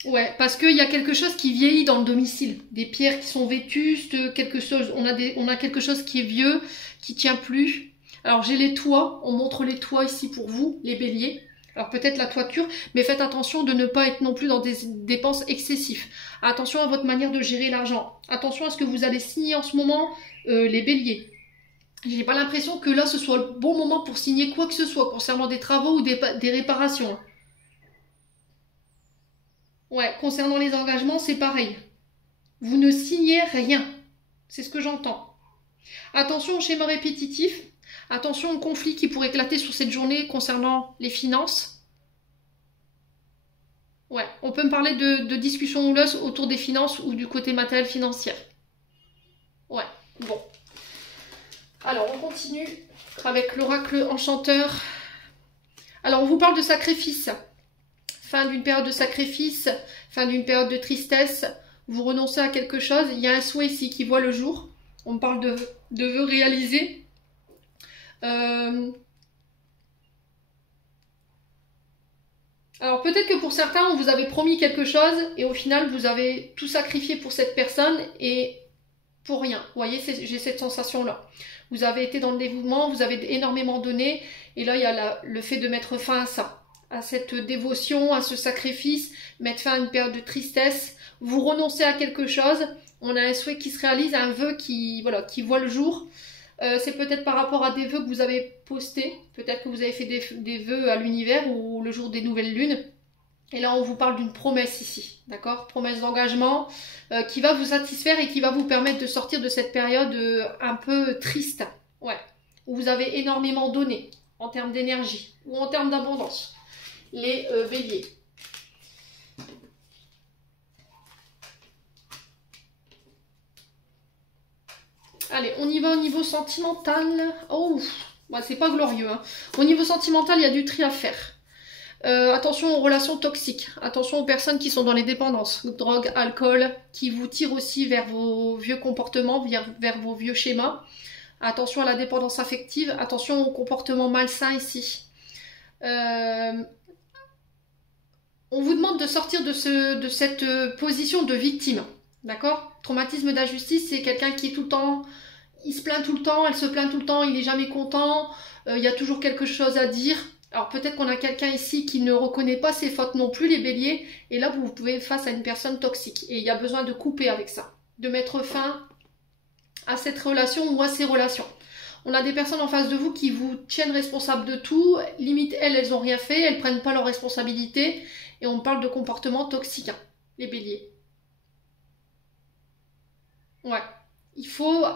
Ouais, parce qu'il y a quelque chose qui vieillit dans le domicile. Des pierres qui sont vétustes, quelque chose. On a quelque chose qui est vieux, qui tient plus. Alors j'ai les toits, on montre les toits ici pour vous, les béliers. Alors peut-être la toiture, mais faites attention de ne pas être non plus dans des dépenses excessives. Attention à votre manière de gérer l'argent. Attention à ce que vous allez signer en ce moment, les béliers. J'ai pas l'impression que là ce soit le bon moment pour signer quoi que ce soit concernant des travaux ou des réparations. Ouais, concernant les engagements, c'est pareil. Vous ne signez rien. C'est ce que j'entends. Attention au schéma répétitif. Attention au conflit qui pourrait éclater sur cette journée concernant les finances. Ouais, on peut me parler de discussions houleuses autour des finances ou du côté matériel financier. Ouais, bon. Alors, on continue avec l'oracle enchanteur. Alors, on vous parle de sacrifice. Fin d'une période de sacrifice, fin d'une période de tristesse. Vous renoncez à quelque chose. Il y a un souhait ici qui voit le jour. On parle de vœux réalisés. Alors peut-être que pour certains, on vous avait promis quelque chose et au final, vous avez tout sacrifié pour cette personne et pour rien. Vous voyez, j'ai cette sensation-là. Vous avez été dans le dévouement, vous avez énormément donné et là, il y a le fait de mettre fin à ça, à cette dévotion, à ce sacrifice, mettre fin à une période de tristesse. Vous renoncez à quelque chose, on a un souhait qui se réalise, un vœu qui voit le jour. C'est peut-être par rapport à des vœux que vous avez postés. Peut-être que vous avez fait des vœux à l'univers ou le jour des nouvelles lunes. Et là, on vous parle d'une promesse ici, d'accord? Promesse d'engagement qui va vous satisfaire et qui va vous permettre de sortir de cette période un peu triste. Ouais. où vous avez énormément donné en termes d'énergie ou en termes d'abondance. Les béliers. Allez, on y va au niveau sentimental. Oh, bah, c'est pas glorieux. Hein. Au niveau sentimental, il y a du tri à faire. Attention aux relations toxiques. Attention aux personnes qui sont dans les dépendances. Drogue, alcool, qui vous tirent aussi vers vos vieux comportements, vers vos vieux schémas. Attention à la dépendance affective. Attention au comportement malsain ici. On vous demande de sortir de cette position de victime. D'accord? Traumatisme d'injustice, c'est quelqu'un qui est tout le temps... Il se plaint tout le temps, elle se plaint tout le temps, il n'est jamais content, il y a toujours quelque chose à dire. Alors peut-être qu'on a quelqu'un ici qui ne reconnaît pas ses fautes non plus, les béliers, et là vous pouvez être face à une personne toxique. Et il y a besoin de couper avec ça, de mettre fin à cette relation ou à ces relations. On a des personnes en face de vous qui vous tiennent responsable de tout, limite elles n'ont rien fait, elles ne prennent pas leurs responsabilités, et on parle de comportement toxique, hein, les béliers. Ouais, il faut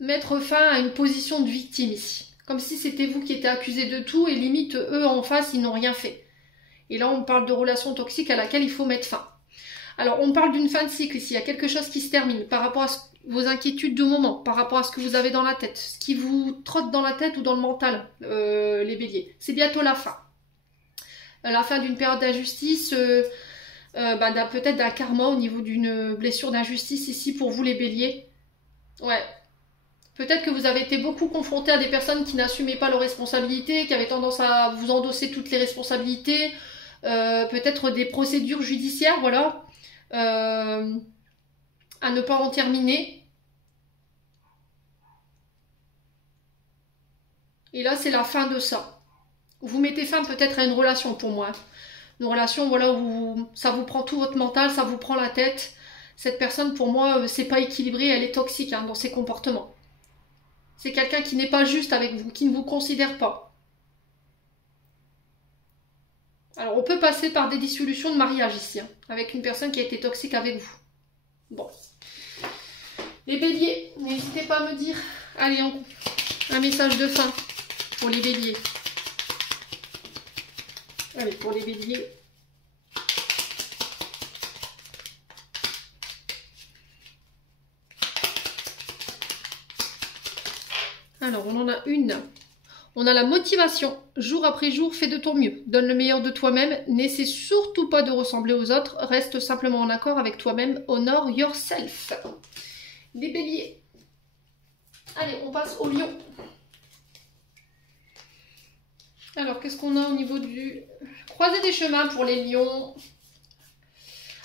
mettre fin à une position de victime ici. Comme si c'était vous qui étiez accusé de tout et limite eux en face ils n'ont rien fait. Et là on parle de relations toxiques à laquelle il faut mettre fin. Alors on parle d'une fin de cycle ici, il y a quelque chose qui se termine par rapport à vos inquiétudes du moment, par rapport à ce que vous avez dans la tête, ce qui vous trotte dans la tête ou dans le mental, les béliers. C'est bientôt la fin. La fin d'une période d'injustice, peut-être d'un karma au niveau d'une blessure d'injustice ici pour vous les béliers. Ouais. Peut-être que vous avez été beaucoup confronté à des personnes qui n'assumaient pas leurs responsabilités, qui avaient tendance à vous endosser toutes les responsabilités, peut-être des procédures judiciaires, voilà, à ne pas en terminer. Et là, c'est la fin de ça. Vous mettez fin peut-être à une relation pour moi. Une relation, voilà, où ça vous prend tout votre mental, ça vous prend la tête. Cette personne, pour moi, c'est pas équilibré, elle est toxique hein, dans ses comportements. C'est quelqu'un qui n'est pas juste avec vous, qui ne vous considère pas. Alors, on peut passer par des dissolutions de mariage ici, hein, avec une personne qui a été toxique avec vous. Bon. Les béliers, n'hésitez pas à me dire. Allez, un message de fin pour les béliers. Allez, pour les béliers. Alors, on en a une. On a la motivation. Jour après jour, fais de ton mieux. Donne le meilleur de toi-même. N'essaie surtout pas de ressembler aux autres. Reste simplement en accord avec toi-même. Honor yourself. Les béliers. Allez, on passe au lion. Alors, qu'est-ce qu'on a au niveau du... Croisée des chemins pour les lions.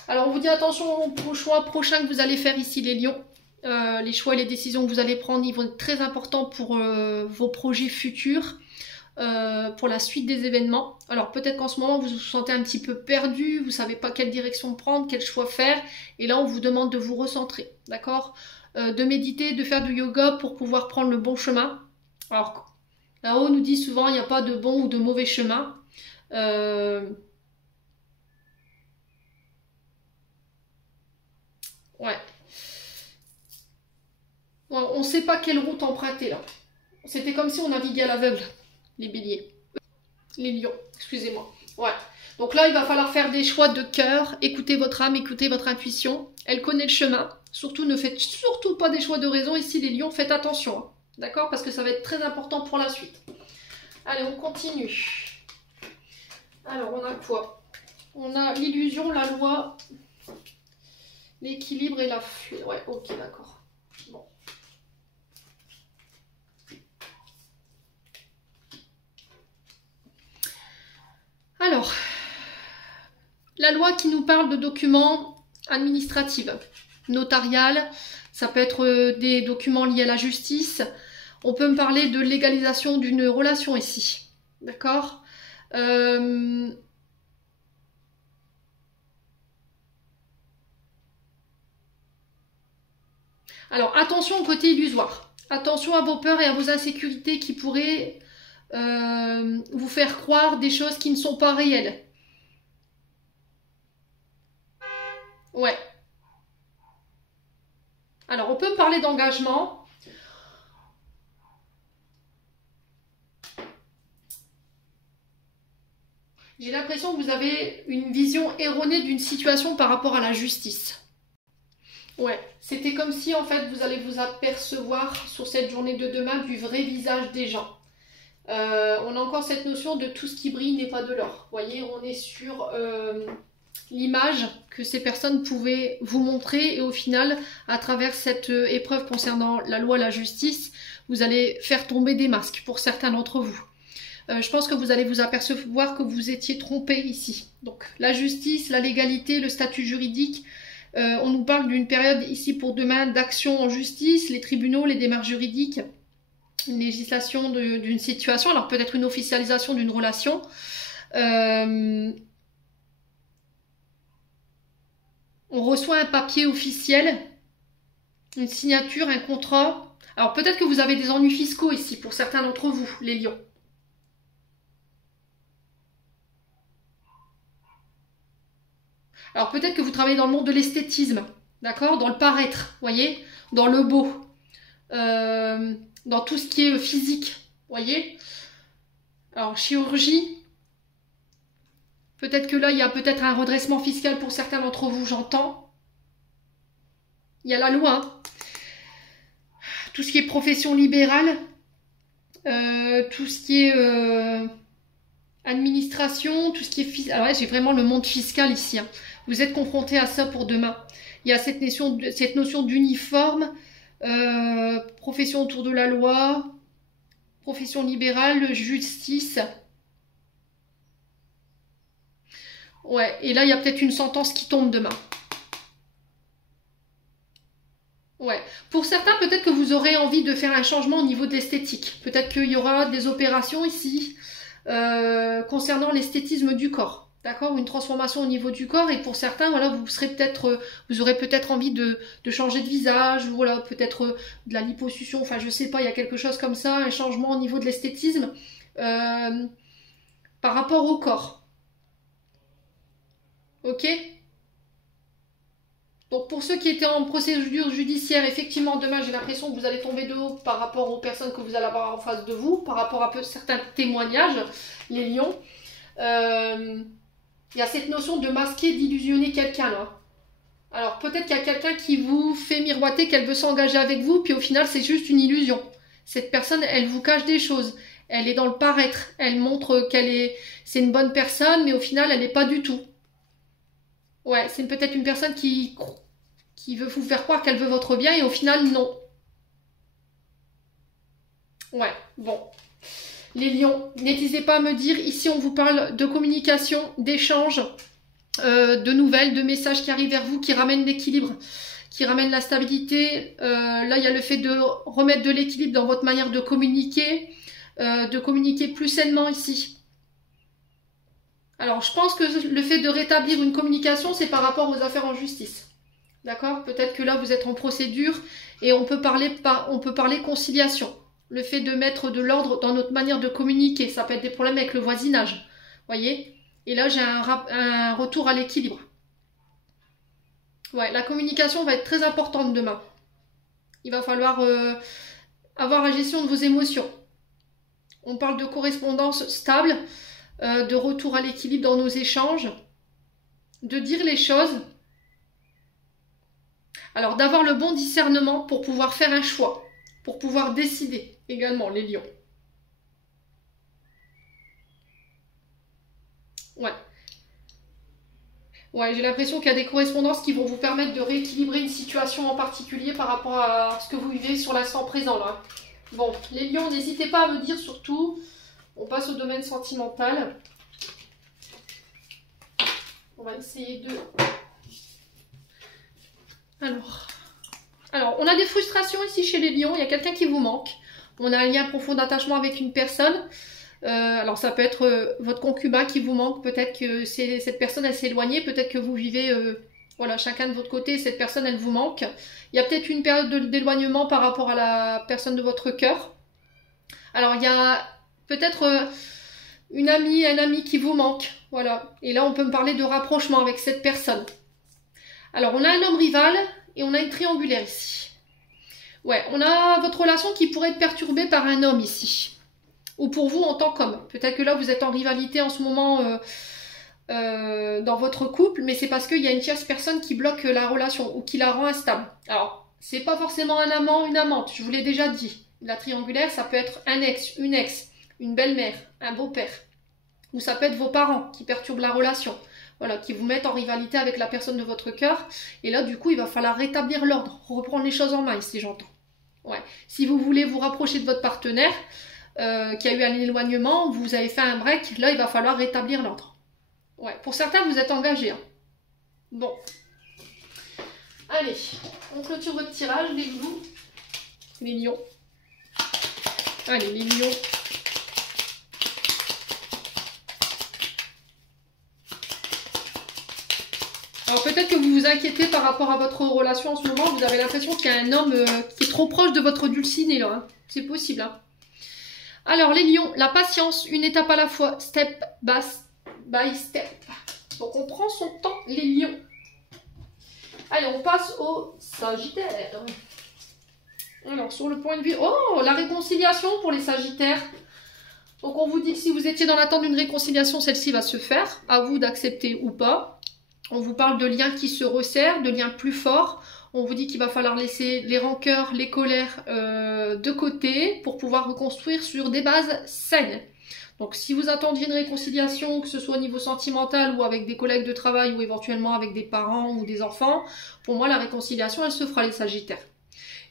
Alors, on vous dit attention aux choix prochains que vous allez faire ici, les lions. Les choix et les décisions que vous allez prendre, ils vont être très importants pour vos projets futurs, pour la suite des événements. Alors peut-être qu'en ce moment vous vous sentez un petit peu perdu, vous ne savez pas quelle direction prendre, quel choix faire, et là on vous demande de vous recentrer, d'accord, de méditer, de faire du yoga pour pouvoir prendre le bon chemin. Alors là-haut on nous dit souvent il n'y a pas de bon ou de mauvais chemin. Ouais. On ne sait pas quelle route emprunter là. C'était comme si on naviguait à l'aveugle, les béliers. Les lions, excusez-moi. Ouais. Donc là, il va falloir faire des choix de cœur, écoutez votre âme, écoutez votre intuition. Elle connaît le chemin. Surtout, ne faites surtout pas des choix de raison. Ici, les lions, faites attention. Hein. D'accord? Parce que ça va être très important pour la suite. Allez, on continue. Alors, on a quoi? On a l'illusion, la loi, l'équilibre et la... Ouais, ok, d'accord. Bon. Alors, la loi qui nous parle de documents administratifs, notariales, ça peut être des documents liés à la justice. On peut me parler de légalisation d'une relation ici, d'accord? Alors, attention au côté illusoire. Attention à vos peurs et à vos insécurités qui pourraient vous faire croire des choses qui ne sont pas réelles. Ouais. Alors, on peut parler d'engagement. J'ai l'impression que vous avez une vision erronée d'une situation par rapport à la justice. Ouais, c'était comme si en fait vous allez vous apercevoir sur cette journée de demain du vrai visage des gens. On a encore cette notion de tout ce qui brille n'est pas de l'or. Vous voyez, on est sur l'image que ces personnes pouvaient vous montrer et au final, à travers cette épreuve concernant la loi, la justice, vous allez faire tomber des masques pour certains d'entre vous. Je pense que vous allez vous apercevoir que vous étiez trompé ici. Donc la justice, la légalité, le statut juridique, on nous parle d'une période ici pour demain d'action en justice, les tribunaux, les démarches juridiques, une législation d'une situation, alors peut-être une officialisation d'une relation. On reçoit un papier officiel, une signature, un contrat. Alors peut-être que vous avez des ennuis fiscaux ici pour certains d'entre vous, les lions. Alors peut-être que vous travaillez dans le monde de l'esthétisme, d'accord, dans le paraître, voyez, dans le beau, dans tout ce qui est physique, voyez. Alors chirurgie, peut-être que là il y a peut-être un redressement fiscal pour certains d'entre vous, j'entends. Il y a la loi, hein. Tout ce qui est profession libérale, tout ce qui est administration, tout ce qui est... Alors là, j'ai vraiment le monde fiscal ici. Hein. Vous êtes confronté à ça pour demain. Il y a cette notion d'uniforme, profession autour de la loi, profession libérale, justice. Ouais, et là, il y a peut-être une sentence qui tombe demain. Ouais. Pour certains, peut-être que vous aurez envie de faire un changement au niveau de l'esthétique. Peut-être qu'il y aura des opérations ici concernant l'esthétisme du corps. D'accord, une transformation au niveau du corps, et pour certains, voilà, vous aurez peut-être envie de changer de visage, ou voilà, peut-être de la liposuction, enfin je sais pas, il y a quelque chose comme ça, un changement au niveau de l'esthétisme par rapport au corps. Ok? Donc pour ceux qui étaient en procédure judiciaire, effectivement, demain, j'ai l'impression que vous allez tomber de haut par rapport aux personnes que vous allez avoir en face de vous, par rapport à certains témoignages, les lions. Il y a cette notion de masquer, d'illusionner quelqu'un là. Alors peut-être qu'il y a quelqu'un qui vous fait miroiter qu'elle veut s'engager avec vous, puis au final c'est juste une illusion. Cette personne, elle vous cache des choses. Elle est dans le paraître. Elle montre c'est une bonne personne, mais au final elle n'est pas du tout. Ouais, c'est peut-être une personne qui veut vous faire croire qu'elle veut votre bien et au final non. Ouais, bon. Les lions, n'hésitez pas à me dire, ici on vous parle de communication, d'échange, de nouvelles, de messages qui arrivent vers vous, qui ramènent l'équilibre, qui ramènent la stabilité. Là il y a le fait de remettre de l'équilibre dans votre manière de communiquer plus sainement ici. Alors je pense que le fait de rétablir une communication, c'est par rapport aux affaires en justice. D'accord? Peut-être que là vous êtes en procédure et on peut parler conciliation. Le fait de mettre de l'ordre dans notre manière de communiquer, ça peut être des problèmes avec le voisinage, voyez. Et là, j'ai un retour à l'équilibre. Ouais, la communication va être très importante demain. Il va falloir avoir la gestion de vos émotions. On parle de correspondance stable, de retour à l'équilibre dans nos échanges, de dire les choses. Alors, d'avoir le bon discernement pour pouvoir faire un choix, pour pouvoir décider. Également, les lions. Ouais. Ouais, j'ai l'impression qu'il y a des correspondances qui vont vous permettre de rééquilibrer une situation en particulier par rapport à ce que vous vivez sur l'instant présent, là. Bon, les lions, n'hésitez pas à me dire surtout. On passe au domaine sentimental. On va essayer de... Alors, on a des frustrations ici chez les lions. Il y a quelqu'un qui vous manque. On a un lien profond d'attachement avec une personne. Alors ça peut être votre concubin qui vous manque. Peut-être que cette personne elle s'est éloignée. Peut-être que vous vivez voilà, chacun de votre côté. Cette personne elle vous manque. Il y a peut-être une période d'éloignement par rapport à la personne de votre cœur. Alors il y a peut-être une amie, un ami qui vous manque. Voilà. Et là on peut me parler de rapprochement avec cette personne. Alors on a un homme rival et on a une triangulaire ici. Ouais, on a votre relation qui pourrait être perturbée par un homme ici. ou pour vous en tant qu'homme. Peut-être que là, vous êtes en rivalité en ce moment dans votre couple, mais c'est parce qu'il y a une tierce personne qui bloque la relation ou qui la rend instable. Alors, c'est pas forcément un amant, une amante, je vous l'ai déjà dit. La triangulaire, ça peut être un ex, une belle-mère, un beau-père. Ou ça peut être vos parents qui perturbent la relation. Voilà, qui vous mettent en rivalité avec la personne de votre cœur. Et là, du coup, il va falloir rétablir l'ordre, reprendre les choses en main, ici, j'entends. Ouais. Si vous voulez vous rapprocher de votre partenaire, qui a eu un éloignement, vous avez fait un break, là, il va falloir rétablir l'ordre. Ouais. Pour certains, vous êtes engagés. Hein. Bon. Allez, on clôture votre tirage, les loups, les lions. Allez, les lions. Alors peut-être que vous vous inquiétez par rapport à votre relation en ce moment, vous avez l'impression qu'il y a un homme qui est trop proche de votre dulcinée là. Hein. C'est possible. Hein. Alors les lions, la patience, une étape à la fois, step by step. Donc on prend son temps, les lions. Allez, on passe au Sagittaire. Alors, sur le point de vue... Oh, la réconciliation pour les Sagittaires. Donc, on vous dit que si vous étiez dans l'attente d'une réconciliation, celle-ci va se faire. À vous d'accepter ou pas. On vous parle de liens qui se resserrent, de liens plus forts. On vous dit qu'il va falloir laisser les rancœurs, les colères de côté pour pouvoir reconstruire sur des bases saines. Donc, si vous attendiez une réconciliation, que ce soit au niveau sentimental ou avec des collègues de travail ou éventuellement avec des parents ou des enfants, pour moi, la réconciliation, elle se fera, les Sagittaires.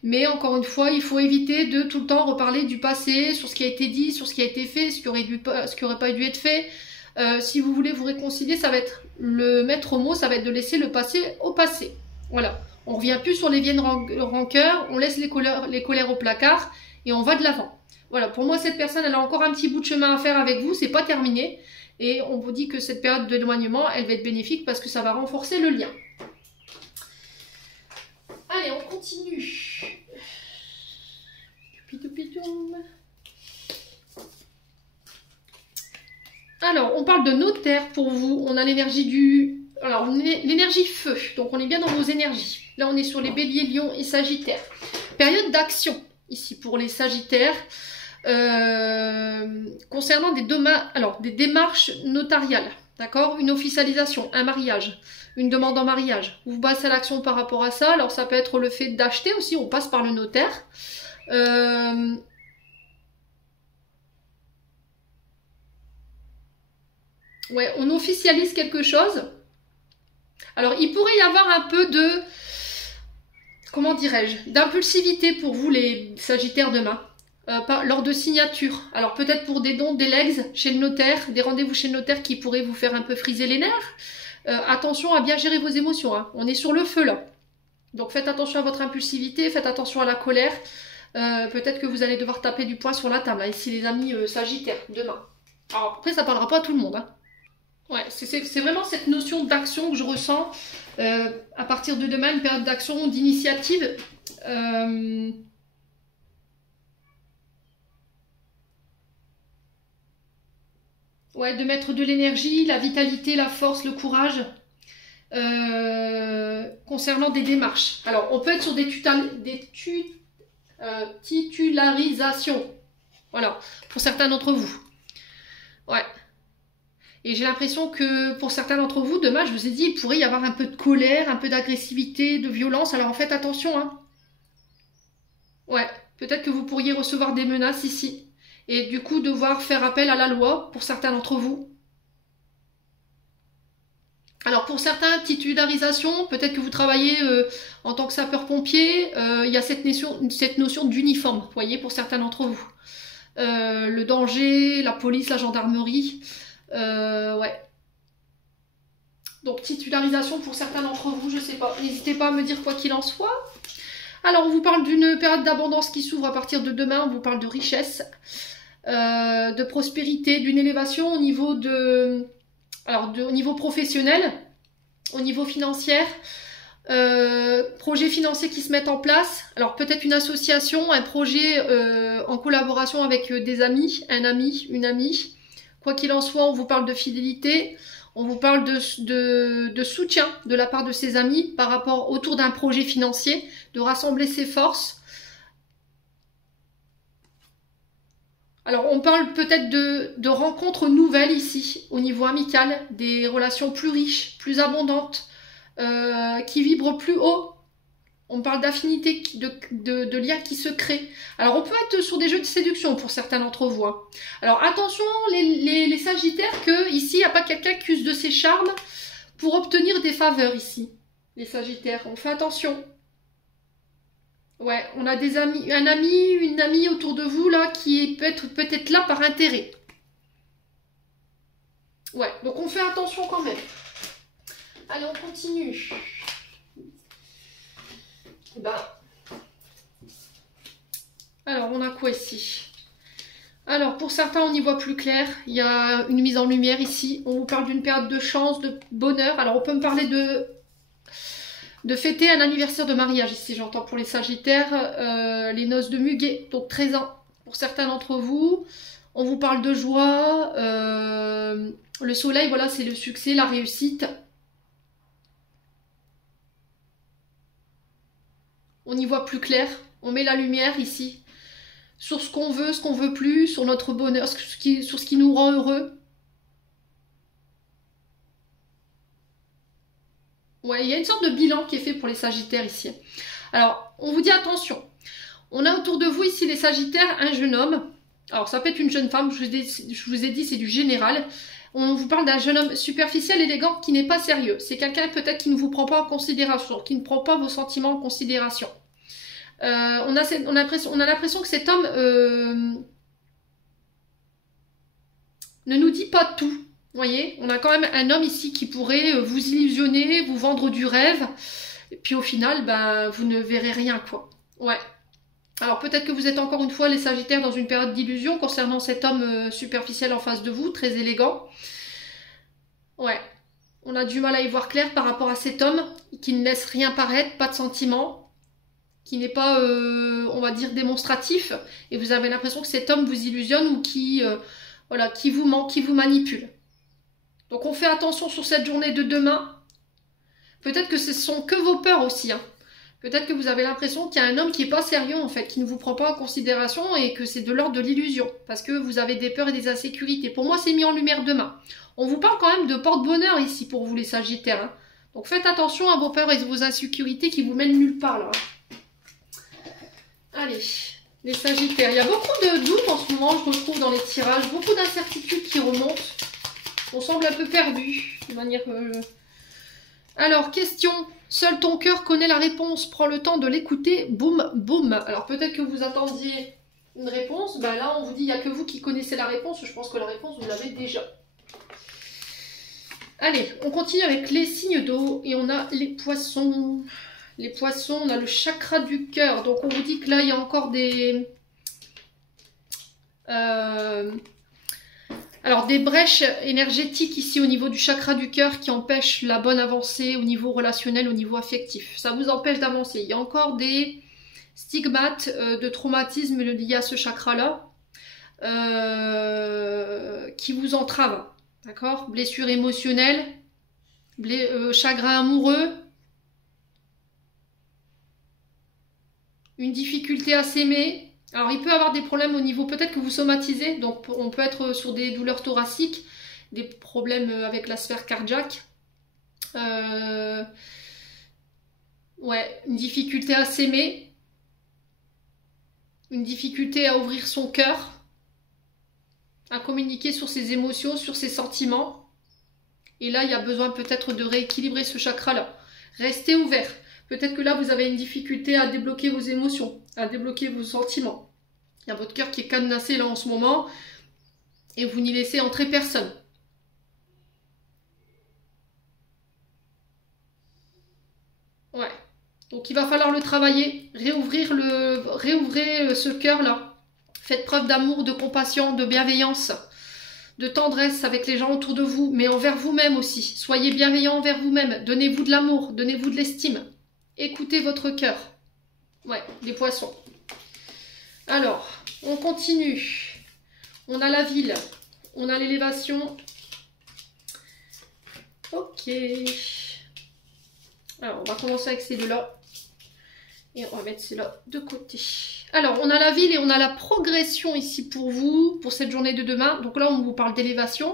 Mais encore une fois, il faut éviter de tout le temps reparler du passé, sur ce qui a été dit, sur ce qui a été fait, ce qui aurait pas dû être fait. Si vous voulez vous réconcilier, ça va être le maître mot, ça va être de laisser le passé au passé. Voilà. On revient plus sur les vieilles rancœurs, on laisse les colères au placard et on va de l'avant. Voilà, pour moi, cette personne, elle a encore un petit bout de chemin à faire avec vous, c'est pas terminé. Et on vous dit que cette période d'éloignement, elle va être bénéfique parce que ça va renforcer le lien. Allez, on continue. Alors, on parle de notaire pour vous. On a l'énergie du... Alors, l'énergie feu. Donc, on est bien dans vos énergies. Là, on est sur les béliers, lions et sagittaires. Période d'action, ici, pour les sagittaires. Concernant des démarches notariales, d'accord, une officialisation, un mariage, une demande en mariage, vous passez à l'action par rapport à ça. Alors ça peut être le fait d'acheter aussi, on passe par le notaire. Ouais, on officialise quelque chose. Alors il pourrait y avoir un peu de, comment dirais-je, d'impulsivité pour vous les sagittaires demain. Lors de signature. Alors peut-être pour des dons, des legs chez le notaire, des rendez-vous chez le notaire qui pourraient vous faire un peu friser les nerfs. Attention à bien gérer vos émotions. Hein. On est sur le feu là. Donc faites attention à votre impulsivité, faites attention à la colère. Peut-être que vous allez devoir taper du poing sur la table. Hein, ici les amis sagittaires, demain. Alors après ça parlera pas à tout le monde. Hein. Ouais, c'est vraiment cette notion d'action que je ressens. À partir de demain, une période d'action, d'initiative. Ouais, de mettre de l'énergie, la vitalité, la force, le courage concernant des démarches. Alors, on peut être sur des titularisations. Voilà, pour certains d'entre vous. Ouais. Et j'ai l'impression que pour certains d'entre vous, demain, je vous ai dit, il pourrait y avoir un peu de colère, un peu d'agressivité, de violence. Alors, en fait, attention. Hein. Ouais, peut-être que vous pourriez recevoir des menaces ici. Et du coup, devoir faire appel à la loi pour certains d'entre vous. Alors, pour certains, titularisation, peut-être que vous travaillez en tant que sapeur-pompier. Il y a cette notion d'uniforme, vous voyez, pour certains d'entre vous. Le danger, la police, la gendarmerie. Ouais. Donc, titularisation pour certains d'entre vous, je sais pas. N'hésitez pas à me dire quoi qu'il en soit. Alors, on vous parle d'une période d'abondance qui s'ouvre à partir de demain. On vous parle de richesse. De prospérité, d'une élévation au niveau au niveau professionnel, au niveau financier, projets financiers qui se mettent en place. Alors peut-être une association, un projet en collaboration avec des amis, un ami, une amie. Quoi qu'il en soit, on vous parle de fidélité, on vous parle de soutien de la part de ses amis par rapport autour d'un projet financier, de rassembler ses forces. Alors, on parle peut-être de rencontres nouvelles ici, au niveau amical, des relations plus riches, plus abondantes, qui vibrent plus haut. On parle d'affinités, de liens qui se créent. Alors, on peut être sur des jeux de séduction pour certains d'entre vous. Hein. Alors, attention, les Sagittaires, que ici, il n'y a pas quelqu'un qui use de ses charmes pour obtenir des faveurs ici. Les Sagittaires, on fait attention. Ouais, on a des amis, un ami, une amie autour de vous, là, qui peut être là par intérêt. Ouais, donc on fait attention quand même. Allez, on continue. Ben. Alors, on a quoi ici? Alors, pour certains, on y voit plus clair. Il y a une mise en lumière ici. On vous parle d'une période de chance, de bonheur. Alors, on peut me parler de fêter un anniversaire de mariage ici, j'entends pour les Sagittaires, les noces de muguet, donc 13 ans pour certains d'entre vous. On vous parle de joie, le soleil, voilà, c'est le succès, la réussite. On y voit plus clair, on met la lumière ici, sur ce qu'on veut plus, sur notre bonheur, sur ce qui nous rend heureux. Ouais, il y a une sorte de bilan qui est fait pour les Sagittaires ici. Alors, on vous dit attention. On a autour de vous ici, les Sagittaires, un jeune homme. Alors, ça peut être une jeune femme, je vous ai dit, c'est du général. On vous parle d'un jeune homme superficiel, élégant, qui n'est pas sérieux. C'est quelqu'un peut-être qui ne vous prend pas en considération, qui ne prend pas vos sentiments en considération. On a l'impression que cet homme ne nous dit pas tout. Vous voyez, on a quand même un homme ici qui pourrait vous illusionner, vous vendre du rêve, et puis au final, ben, vous ne verrez rien, quoi. Ouais. Alors peut-être que vous êtes encore une fois les Sagittaires dans une période d'illusion concernant cet homme superficiel en face de vous, très élégant. Ouais. On a du mal à y voir clair par rapport à cet homme qui ne laisse rien paraître, pas de sentiments, qui n'est pas, on va dire, démonstratif, et vous avez l'impression que cet homme vous illusionne ou voilà, qui vous ment, qui vous manipule. Donc on fait attention sur cette journée de demain. Peut-être que ce sont que vos peurs aussi. Hein. Peut-être que vous avez l'impression qu'il y a un homme qui n'est pas sérieux en fait, qui ne vous prend pas en considération et que c'est de l'ordre de l'illusion. Parce que vous avez des peurs et des insécurités. Pour moi, c'est mis en lumière demain. On vous parle quand même de porte-bonheur ici pour vous les Sagittaires. Hein. Donc faites attention à vos peurs et vos insécurités qui vous mènent nulle part là. Allez, les Sagittaires. Il y a beaucoup de doutes en ce moment, je retrouve dans les tirages. Beaucoup d'incertitudes qui remontent. On semble un peu perdu, de manière... Alors, question. Seul ton cœur connaît la réponse. Prends le temps de l'écouter. Boum, boum. Alors, peut-être que vous attendiez une réponse. Ben là, on vous dit, il n'y a que vous qui connaissez la réponse. Je pense que la réponse, vous l'avez déjà. Allez, on continue avec les signes d'eau. Et on a les poissons. Les poissons, on a le chakra du cœur. Donc, on vous dit que là, il y a encore des... Alors, des brèches énergétiques ici au niveau du chakra du cœur qui empêchent la bonne avancée au niveau relationnel, au niveau affectif. Ça vous empêche d'avancer. Il y a encore des stigmates de traumatisme liés à ce chakra-là qui vous entravent. D'accord? Blessure émotionnelle, chagrin amoureux, une difficulté à s'aimer. Alors, il peut y avoir des problèmes au niveau, peut-être que vous somatisez, donc on peut être sur des douleurs thoraciques, des problèmes avec la sphère cardiaque. Ouais, une difficulté à s'aimer, une difficulté à ouvrir son cœur, à communiquer sur ses émotions, sur ses sentiments. Et là, il y a besoin peut-être de rééquilibrer ce chakra-là. Restez ouvert. Peut-être que là, vous avez une difficulté à débloquer vos émotions, à débloquer vos sentiments. Il y a votre cœur qui est cadenassé là en ce moment et vous n'y laissez entrer personne. Ouais. Donc, il va falloir le travailler, réouvrir ce cœur-là. Faites preuve d'amour, de compassion, de bienveillance, de tendresse avec les gens autour de vous, mais envers vous-même aussi. Soyez bienveillant envers vous-même. Donnez-vous de l'amour, donnez-vous de l'estime. Écoutez votre cœur. Ouais, les poissons. Alors, on continue. On a la ville. On a l'élévation. Ok. Alors, on va commencer avec ces deux-là. Et on va mettre ceux-là de côté. Alors, on a la ville et on a la progression ici pour vous, pour cette journée de demain. Donc là, on vous parle d'élévation.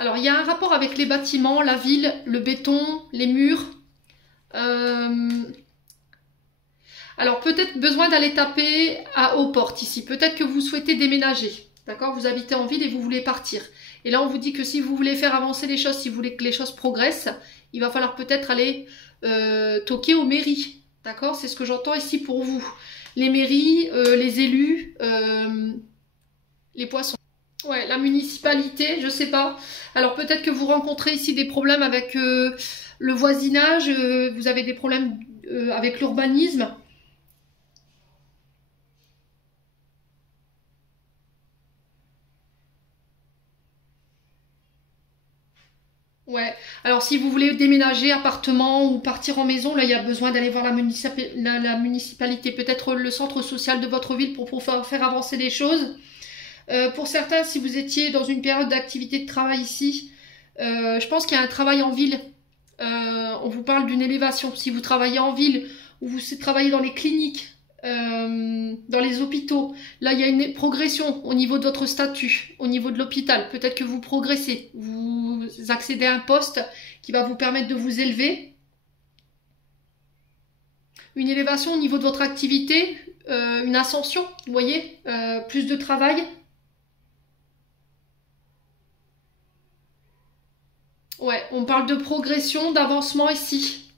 Alors, il y a un rapport avec les bâtiments, la ville, le béton, les murs. Alors, peut-être besoin d'aller taper aux portes ici. Peut-être que vous souhaitez déménager. D'accord? Vous habitez en ville et vous voulez partir. Et là, on vous dit que si vous voulez faire avancer les choses, si vous voulez que les choses progressent, il va falloir peut-être aller toquer aux mairies. D'accord? C'est ce que j'entends ici pour vous. Les mairies, les élus, les poissons. Ouais, la municipalité, je sais pas. Alors peut-être que vous rencontrez ici des problèmes avec le voisinage, vous avez des problèmes avec l'urbanisme. Ouais, alors si vous voulez déménager, appartement ou partir en maison, là il y a besoin d'aller voir la municipalité, peut-être le centre social de votre ville pour pouvoir faire avancer les choses. Pour certains, si vous étiez dans une période d'activité de travail ici, je pense qu'il y a un travail en ville. On vous parle d'une élévation. Si vous travaillez en ville ou vous travaillez dans les cliniques, dans les hôpitaux, là il y a une progression au niveau de votre statut, au niveau de l'hôpital. Peut-être que vous progressez, vous accédez à un poste qui va vous permettre de vous élever. Une élévation au niveau de votre activité, une ascension, vous voyez, plus de travail. Ouais, on parle de progression, d'avancement ici.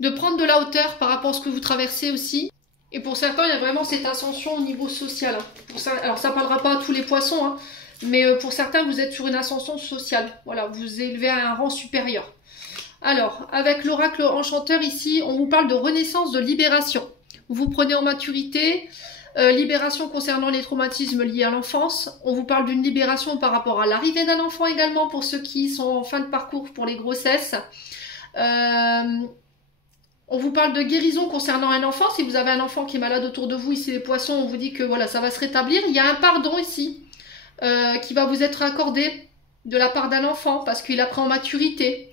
De prendre de la hauteur par rapport à ce que vous traversez aussi. Et pour certains, il y a vraiment cette ascension au niveau social. Alors ça ne parlera pas à tous les poissons, hein, mais pour certains, vous êtes sur une ascension sociale. Voilà, vous vous élevez à un rang supérieur. Alors, avec l'oracle enchanteur ici, on vous parle de renaissance, de libération. Vous prenez en maturité, libération concernant les traumatismes liés à l'enfance. On vous parle d'une libération par rapport à l'arrivée d'un enfant également pour ceux qui sont en fin de parcours pour les grossesses. On vous parle de guérison concernant un enfant. Si vous avez un enfant qui est malade autour de vous, ici les poissons, on vous dit que voilà, ça va se rétablir. Il y a un pardon ici qui va vous être accordé de la part d'un enfant parce qu'il a pris en maturité.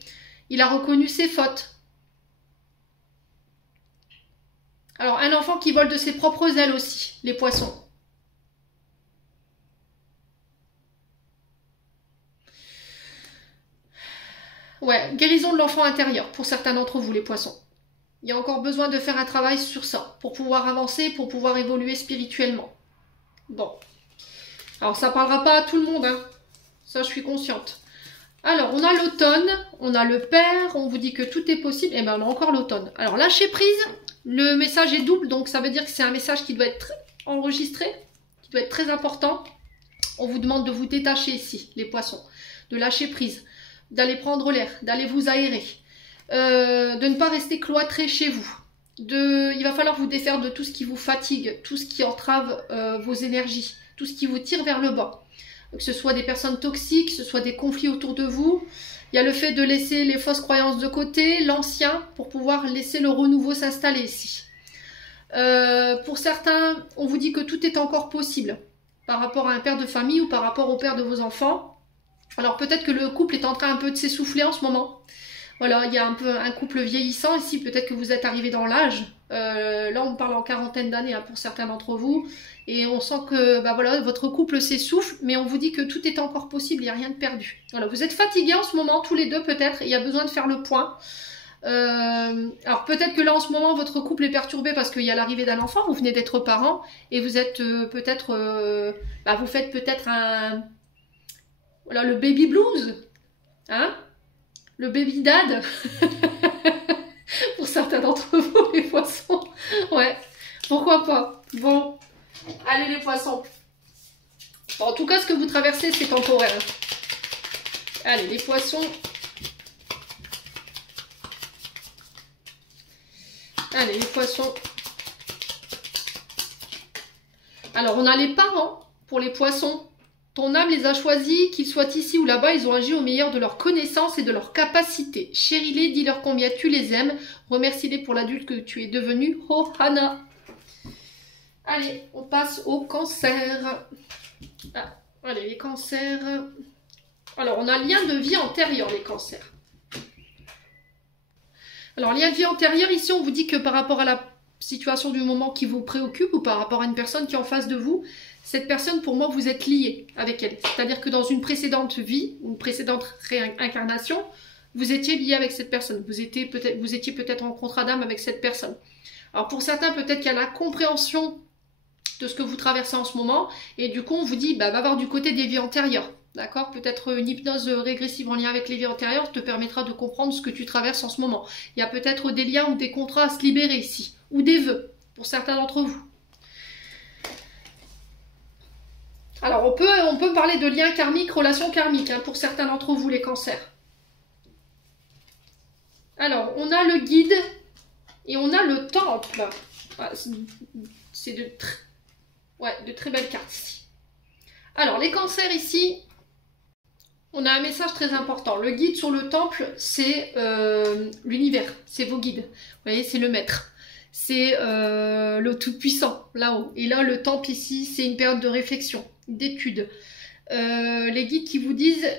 Il a reconnu ses fautes. Alors, un enfant qui vole de ses propres ailes aussi, les poissons. Ouais, guérison de l'enfant intérieur pour certains d'entre vous, les poissons. Il y a encore besoin de faire un travail sur ça pour pouvoir avancer, pour pouvoir évoluer spirituellement. Bon. Alors, ça ne parlera pas à tout le monde, hein. Ça, je suis consciente. Alors, on a l'automne, on a le père, on vous dit que tout est possible. Et bien, on a encore l'automne. Alors, lâcher prise, le message est double, donc ça veut dire que c'est un message qui doit être enregistré, qui doit être très important. On vous demande de vous détacher ici, les poissons, de lâcher prise, d'aller prendre l'air, d'aller vous aérer. De ne pas rester cloîtré chez vous. Il va falloir vous défaire de tout ce qui vous fatigue, tout ce qui entrave vos énergies, tout ce qui vous tire vers le bas. Que ce soit des personnes toxiques, que ce soit des conflits autour de vous. Il y a le fait de laisser les fausses croyances de côté, l'ancien, pour pouvoir laisser le renouveau s'installer ici. Pour certains, on vous dit que tout est encore possible par rapport à un père de famille ou par rapport au père de vos enfants. Alors peut-être que le couple est en train un peu de s'essouffler en ce moment. Voilà, il y a un peu un couple vieillissant ici, peut-être que vous êtes arrivé dans l'âge. Là, on parle en quarantaine d'années hein, pour certains d'entre vous. Et on sent que bah, voilà, votre couple s'essouffle, mais on vous dit que tout est encore possible, il n'y a rien de perdu. Voilà, vous êtes fatigués en ce moment, tous les deux peut-être, et il y a besoin de faire le point. Alors peut-être que là en ce moment, votre couple est perturbé parce qu'il y a l'arrivée d'un enfant, vous venez d'être parent, et vous êtes peut-être... bah, vous faites peut-être un... Voilà, le baby blues, hein? Le baby dad pour certains d'entre vous, les poissons. Ouais, pourquoi pas. Bon, allez les poissons. Bon, en tout cas, ce que vous traversez, c'est temporaire. Allez, les poissons. Allez, les poissons. Alors, on a les parents pour les poissons. Ton âme les a choisis, qu'ils soient ici ou là-bas, ils ont agi au meilleur de leurs connaissances et de leurs capacités. Chéris-les, dis-leur combien tu les aimes. Remercie-les pour l'adulte que tu es devenu. Oh, Hana. Allez, on passe au cancer. Ah, allez, les cancers. Alors, on a lien de vie antérieur, les cancers. Alors, lien de vie antérieur, ici, on vous dit que par rapport à la situation du moment qui vous préoccupe ou par rapport à une personne qui est en face de vous, cette personne, pour moi, vous êtes lié avec elle. C'est-à-dire que dans une précédente vie, une précédente réincarnation, vous étiez lié avec cette personne. Vous étiez peut-être en contrat d'âme avec cette personne. Alors pour certains, peut-être qu'il y a la compréhension de ce que vous traversez en ce moment, et du coup, on vous dit, bah, va voir du côté des vies antérieures. D'accord? Peut-être une hypnose régressive en lien avec les vies antérieures te permettra de comprendre ce que tu traverses en ce moment. Il y a peut-être des liens ou des contrats à se libérer ici, ou des vœux, pour certains d'entre vous. Alors, on peut parler de liens karmiques, relations karmiques, hein, pour certains d'entre vous, les cancers. Alors, on a le guide et on a le temple. Ah, c'est de très belles cartes ici. Alors, les cancers ici, on a un message très important. Le guide sur le temple, c'est l'univers, c'est vos guides. Vous voyez, c'est le maître. C'est le tout-puissant, là-haut. Et là, le temple ici, c'est une période de réflexion, d'étude. Les guides qui vous disent,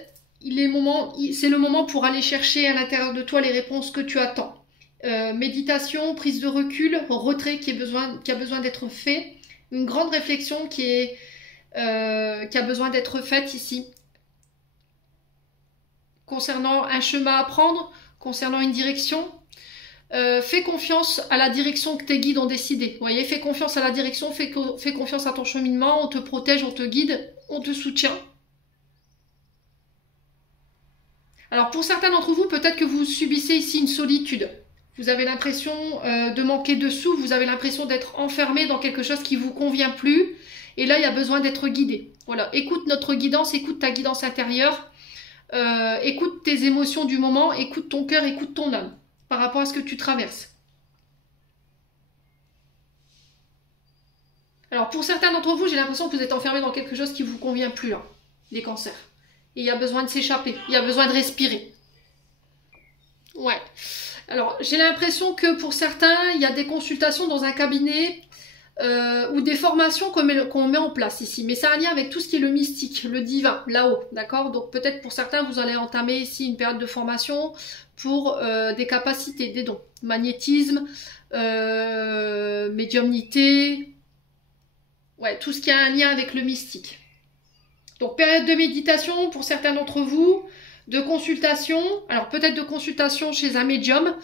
c'est le moment pour aller chercher à l'intérieur de toi les réponses que tu attends. Méditation, prise de recul, retrait qui a besoin d'être fait. Une grande réflexion qui a besoin d'être faite ici. Concernant un chemin à prendre, concernant une direction. Fais confiance à la direction que tes guides ont décidé. Vous voyez, fais confiance à la direction, fais confiance à ton cheminement, on te protège, on te guide, on te soutient. Alors pour certains d'entre vous, peut-être que vous subissez ici une solitude. Vous avez l'impression de manquer de souffle, vous avez l'impression d'être enfermé dans quelque chose qui ne vous convient plus. Et là, il y a besoin d'être guidé. Voilà, écoute notre guidance, écoute ta guidance intérieure, écoute tes émotions du moment, écoute ton cœur, écoute ton âme par rapport à ce que tu traverses. Alors pour certains d'entre vous, j'ai l'impression que vous êtes enfermé dans quelque chose qui ne vous convient plus, là, les cancers. Et il y a besoin de s'échapper, il y a besoin de respirer. Ouais. Alors j'ai l'impression que pour certains, il y a des consultations dans un cabinet ou des formations qu'on met en place ici. Mais ça a un lien avec tout ce qui est le mystique, le divin, là-haut, d'accord? Donc peut-être pour certains, vous allez entamer ici une période de formation pour des capacités, des dons. Magnétisme, médiumnité, ouais, tout ce qui a un lien avec le mystique. Donc période de méditation pour certains d'entre vous, de consultation, alors peut-être de consultation chez un médium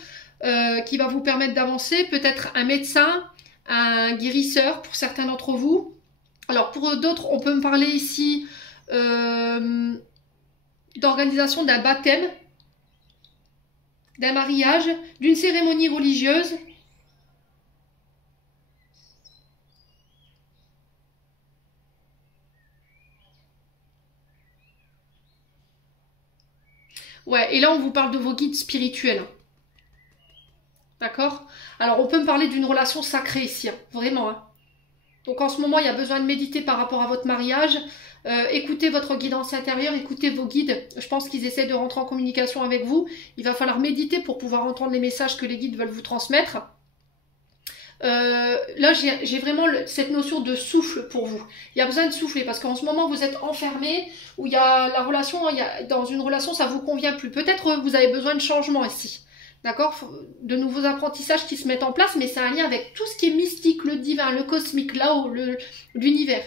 qui va vous permettre d'avancer, peut-être un médecin, un guérisseur pour certains d'entre vous. Alors pour d'autres, on peut me parler ici d'organisation d'un baptême, d'un mariage, d'une cérémonie religieuse. Ouais, et là on vous parle de vos guides spirituels. D'accord? Alors on peut me parler d'une relation sacrée ici, hein, vraiment. Hein. Donc en ce moment, il y a besoin de méditer par rapport à votre mariage. Écoutez votre guidance intérieure, écoutez vos guides. Je pense qu'ils essaient de rentrer en communication avec vous. Il va falloir méditer pour pouvoir entendre les messages que les guides veulent vous transmettre. Là, j'ai vraiment cette notion de souffle pour vous. Il y a besoin de souffler parce qu'en ce moment, vous êtes enfermé, où il y a la relation, dans une relation, ça vous convient plus. Peut-être vous avez besoin de changement ici. D'accord? De nouveaux apprentissages qui se mettent en place, mais c'est un lien avec tout ce qui est mystique, le divin, le cosmique, là-haut, l'univers.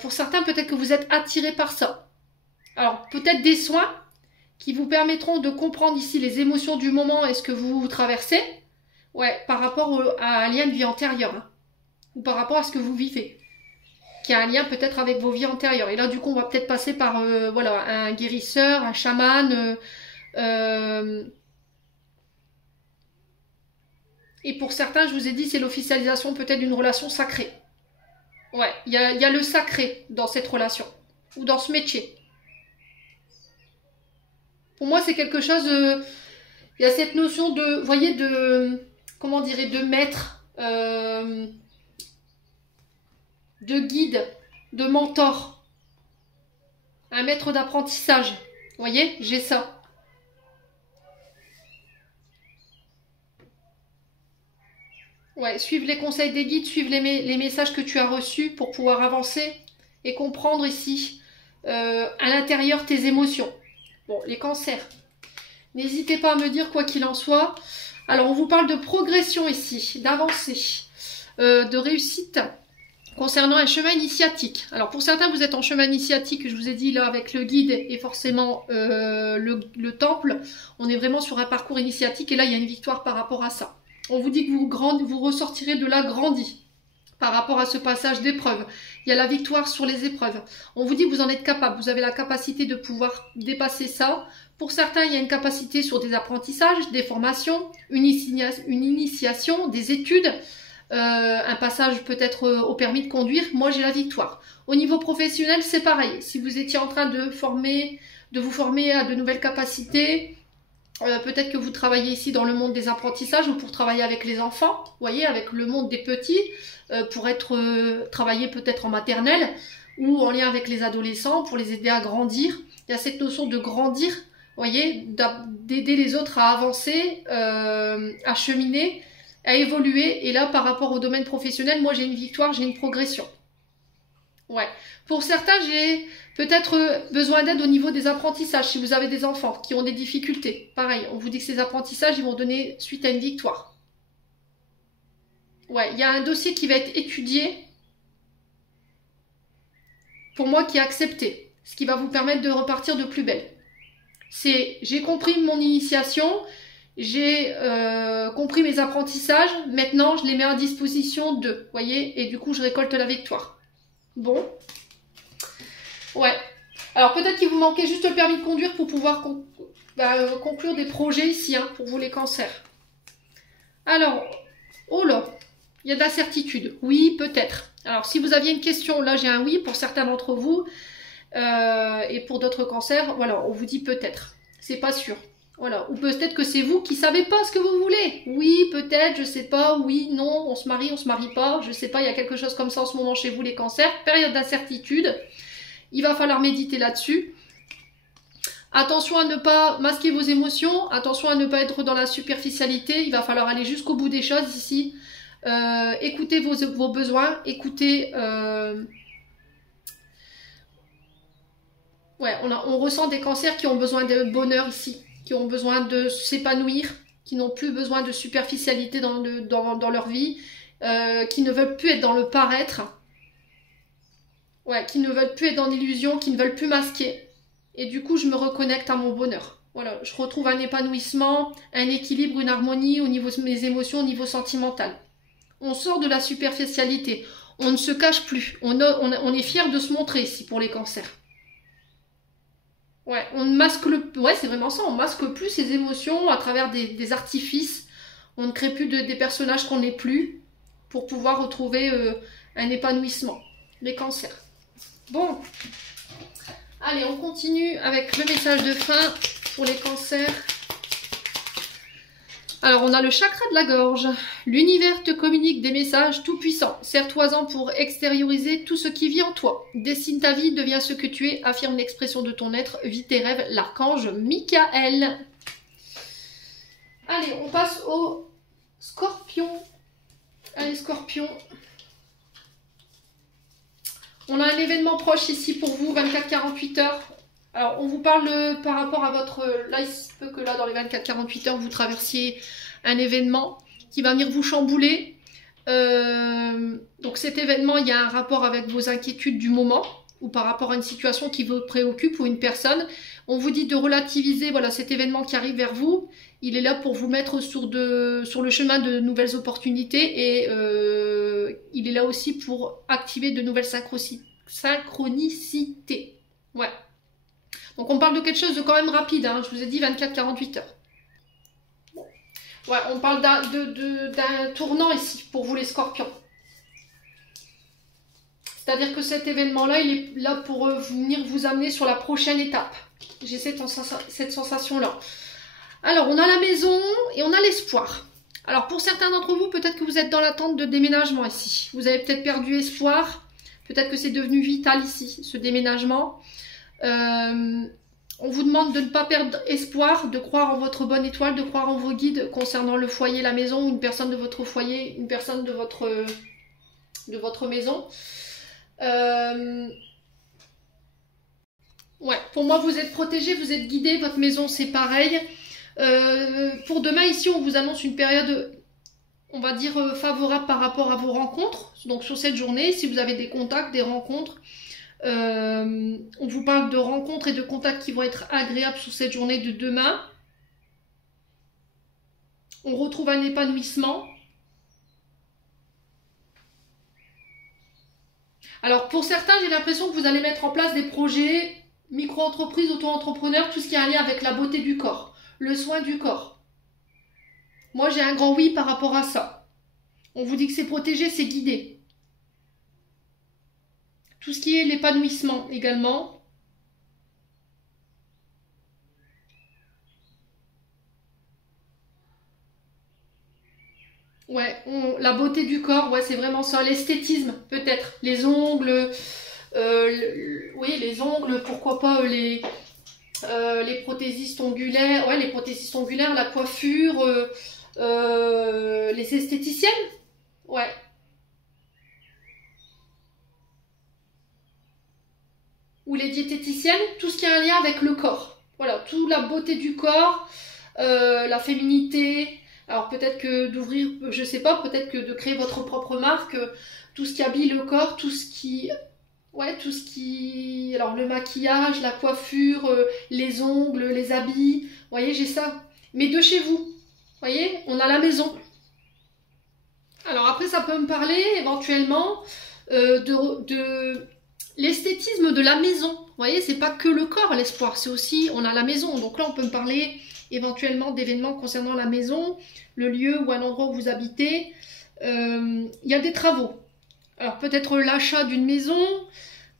Pour certains, peut-être que vous êtes attirés par ça. Alors, peut-être des soins qui vous permettront de comprendre ici les émotions du moment et ce que vous traversez. Ouais, par rapport à un lien de vie antérieure. Hein, ou par rapport à ce que vous vivez. Qui a un lien peut-être avec vos vies antérieures. Et là, du coup, on va peut-être passer par voilà, un guérisseur, un chaman. Et pour certains, je vous ai dit, c'est l'officialisation peut-être d'une relation sacrée. Ouais, il y a le sacré dans cette relation. Ou dans ce métier. Pour moi, c'est quelque chose... il y a cette notion de... Vous voyez, de... Comment dirais de maître, de guide, de mentor. Un maître d'apprentissage. Vous voyez, j'ai ça. Ouais, suivre les conseils des guides, suivre les messages que tu as reçus pour pouvoir avancer et comprendre ici, à l'intérieur, tes émotions. Bon, les cancers. N'hésitez pas à me dire quoi qu'il en soit. Alors, on vous parle de progression ici, d'avancée, de réussite concernant un chemin initiatique. Alors, pour certains, vous êtes en chemin initiatique, je vous ai dit là, avec le guide et forcément le temple. On est vraiment sur un parcours initiatique et là, il y a une victoire par rapport à ça. On vous dit que vous ressortirez de là grandi par rapport à ce passage d'épreuve. Il y a la victoire sur les épreuves. On vous dit que vous en êtes capable, vous avez la capacité de pouvoir dépasser ça. Pour certains, il y a une capacité sur des apprentissages, des formations, une initiation, des études, un passage peut-être au permis de conduire. Moi, j'ai la victoire. Au niveau professionnel, c'est pareil. Si vous étiez en train de vous former à de nouvelles capacités, peut-être que vous travaillez ici dans le monde des apprentissages ou pour travailler avec les enfants, vous voyez, avec le monde des petits, pour travailler peut-être en maternelle ou en lien avec les adolescents pour les aider à grandir. Il y a cette notion de grandir, vous voyez, d'aider les autres à avancer, à cheminer, à évoluer. Et là, par rapport au domaine professionnel, moi j'ai une victoire, j'ai une progression. Ouais. Pour certains, j'ai peut-être besoin d'aide au niveau des apprentissages. Si vous avez des enfants qui ont des difficultés, pareil, on vous dit que ces apprentissages, ils vont donner suite à une victoire. Ouais, il y a un dossier qui va être étudié, pour moi, qui est accepté. Ce qui va vous permettre de repartir de plus belle. J'ai compris mon initiation, j'ai compris mes apprentissages, maintenant je les mets à disposition d'eux, voyez, et du coup je récolte la victoire. Bon. Ouais. Alors peut-être qu'il vous manquait juste le permis de conduire pour pouvoir conclure des projets ici, hein, pour vous les cancers. Alors, oh là, il y a de l'incertitude. Oui, peut-être. Alors si vous aviez une question, là j'ai un oui pour certains d'entre vous. Et pour d'autres cancers, voilà, on vous dit peut-être. C'est pas sûr. Voilà. Ou peut-être que c'est vous qui savez pas ce que vous voulez. Oui, peut-être, je sais pas, oui, non, on se marie pas, je sais pas, il y a quelque chose comme ça en ce moment chez vous les cancers. Période d'incertitude. Il va falloir méditer là-dessus. Attention à ne pas masquer vos émotions, attention à ne pas être dans la superficialité, il va falloir aller jusqu'au bout des choses ici. Écoutez vos besoins, écoutez... Ouais, on ressent des cancers qui ont besoin de bonheur ici, qui ont besoin de s'épanouir, qui n'ont plus besoin de superficialité dans leur vie, qui ne veulent plus être dans le paraître, ouais, qui ne veulent plus être dans l'illusion, qui ne veulent plus masquer. Et du coup, je me reconnecte à mon bonheur. Voilà, je retrouve un épanouissement, un équilibre, une harmonie au niveau de mes émotions, au niveau sentimental. On sort de la superficialité, on ne se cache plus, on est fier de se montrer ici pour les cancers. Ouais, ouais, c'est vraiment ça, on masque plus ses émotions à travers des artifices. On ne crée plus des personnages qu'on n'est plus pour pouvoir retrouver un épanouissement. Les cancers. Bon, allez, on continue avec le message de fin pour les cancers. Alors, on a le chakra de la gorge. L'univers te communique des messages tout-puissants. Sers-toi-en pour extérioriser tout ce qui vit en toi. Dessine ta vie, deviens ce que tu es, affirme l'expression de ton être, vis tes rêves, l'archange Michael. Allez, on passe au scorpion. Allez, scorpion. On a un événement proche ici pour vous, 24-48 heures. Alors, on vous parle par rapport à votre... Là, il se peut que là, dans les 24-48 heures, vous traversiez un événement qui va venir vous chambouler. Donc, cet événement, il y a un rapport avec vos inquiétudes du moment ou par rapport à une situation qui vous préoccupe ou une personne. On vous dit de relativiser, voilà, cet événement qui arrive vers vous. Il est là pour vous mettre sur le chemin de nouvelles opportunités et il est là aussi pour activer de nouvelles synchronicités. Ouais. Donc on parle de quelque chose de quand même rapide, hein. Je vous ai dit 24-48 heures. Ouais, on parle d'un tournant ici pour vous les scorpions. C'est-à-dire que cet événement-là, il est là pour venir vous amener sur la prochaine étape. J'ai cette sensation-là. Alors, on a la maison et on a l'espoir. Alors, pour certains d'entre vous, peut-être que vous êtes dans l'attente de déménagement ici. Vous avez peut-être perdu espoir. Peut-être que c'est devenu vital ici, ce déménagement. On vous demande de ne pas perdre espoir, de croire en votre bonne étoile, de croire en vos guides concernant le foyer, la maison, une personne de votre foyer, une personne de votre maison. Ouais, pour moi, vous êtes protégé, vous êtes guidé, votre maison, c'est pareil. Pour demain, ici, on vous annonce une période, on va dire, favorable par rapport à vos rencontres. Donc sur cette journée, si vous avez des contacts, des rencontres, on vous parle de rencontres et de contacts qui vont être agréables sur cette journée de demain. On retrouve un épanouissement. Alors pour certains, j'ai l'impression que vous allez mettre en place des projets micro-entreprises, auto-entrepreneurs, tout ce qui a un lien avec la beauté du corps, le soin du corps. Moi, j'ai un grand oui par rapport à ça. On vous dit que c'est protégé, c'est guidé. Tout ce qui est l'épanouissement également. Ouais, la beauté du corps, ouais, c'est vraiment ça. L'esthétisme, peut-être. Les ongles, oui, les ongles, pourquoi pas les prothésistes ongulaires, ouais, les prothésistes ongulaires, la coiffure, les esthéticiennes, ouais. Ou les diététiciennes, tout ce qui a un lien avec le corps. Voilà, toute la beauté du corps, la féminité. Alors peut-être que d'ouvrir, je sais pas, peut-être que de créer votre propre marque, tout ce qui habille le corps, tout ce qui, ouais, tout ce qui, alors le maquillage, la coiffure, les ongles, les habits. Vous voyez, j'ai ça. Mais de chez vous. Vous voyez, on a la maison. Alors après, ça peut me parler éventuellement de l'esthétisme de la maison. Vous voyez, c'est pas que le corps l'espoir, c'est aussi, on a la maison. Donc là, on peut me parler éventuellement d'événements concernant la maison, le lieu ou un endroit où vous habitez. Il y a des travaux. Alors peut-être l'achat d'une maison,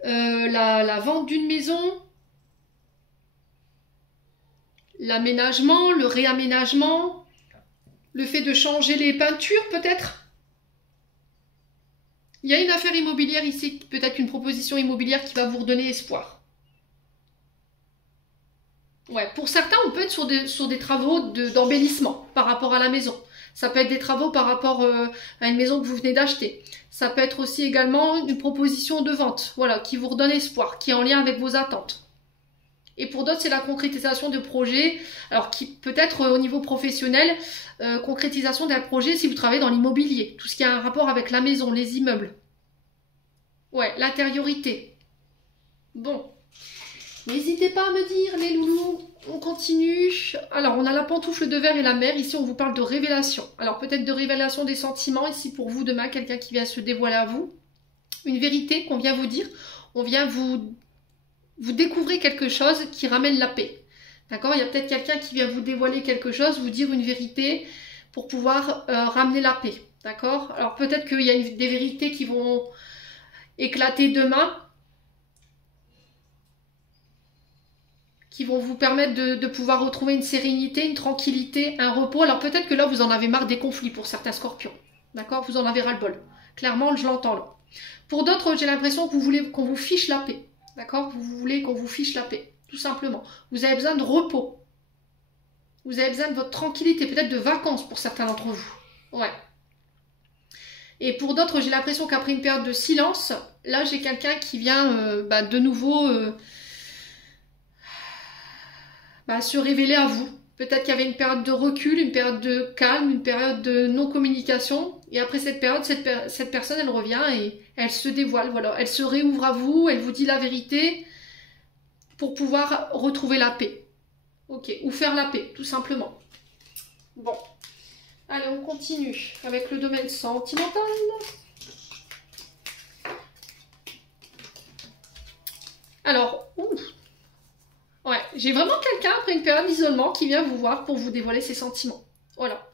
la vente d'une maison, l'aménagement, le réaménagement, le fait de changer les peintures peut-être. Il y a une affaire immobilière ici, peut-être une proposition immobilière qui va vous redonner espoir. Ouais, pour certains, on peut être sur des travaux d'embellissement par rapport à la maison. Ça peut être des travaux par rapport à une maison que vous venez d'acheter. Ça peut être aussi également une proposition de vente, voilà, qui vous redonne espoir, qui est en lien avec vos attentes. Et pour d'autres, c'est la concrétisation de projets, alors qui peut être au niveau professionnel, concrétisation d'un projet si vous travaillez dans l'immobilier, tout ce qui a un rapport avec la maison, les immeubles. Ouais, l'intériorité. Bon. N'hésitez pas à me dire, les loulous, on continue. Alors, on a la pantoufle de verre et la mer. Ici, on vous parle de révélation. Alors, peut-être de révélation des sentiments. Ici, pour vous, demain, quelqu'un qui vient se dévoiler à vous. Une vérité qu'on vient vous dire. On vient vous découvrir quelque chose qui ramène la paix. D'accord? Il y a peut-être quelqu'un qui vient vous dévoiler quelque chose, vous dire une vérité pour pouvoir ramener la paix. D'accord? Alors, peut-être qu'il y a des vérités qui vont éclater demain, qui vont vous permettre de pouvoir retrouver une sérénité, une tranquillité, un repos. Alors peut-être que là, vous en avez marre des conflits pour certains scorpions. D'accord? Vous en avez ras-le-bol. Clairement, je l'entends là. Pour d'autres, j'ai l'impression que vous voulez qu'on vous fiche la paix. D'accord? Vous voulez qu'on vous fiche la paix. Tout simplement. Vous avez besoin de repos. Vous avez besoin de votre tranquillité, peut-être de vacances pour certains d'entre vous. Ouais. Et pour d'autres, j'ai l'impression qu'après une période de silence, là, j'ai quelqu'un qui vient de nouveau se révéler à vous. Peut-être qu'il y avait une période de recul, une période de calme, une période de non-communication. Et après cette période, cette personne, elle revient et elle se dévoile. Voilà. Elle se réouvre à vous, elle vous dit la vérité pour pouvoir retrouver la paix. Ok. Ou faire la paix, tout simplement. Bon. Allez, on continue avec le domaine sentimental. Alors, ouais, j'ai vraiment quelqu'un après une période d'isolement qui vient vous voir pour vous dévoiler ses sentiments. Voilà.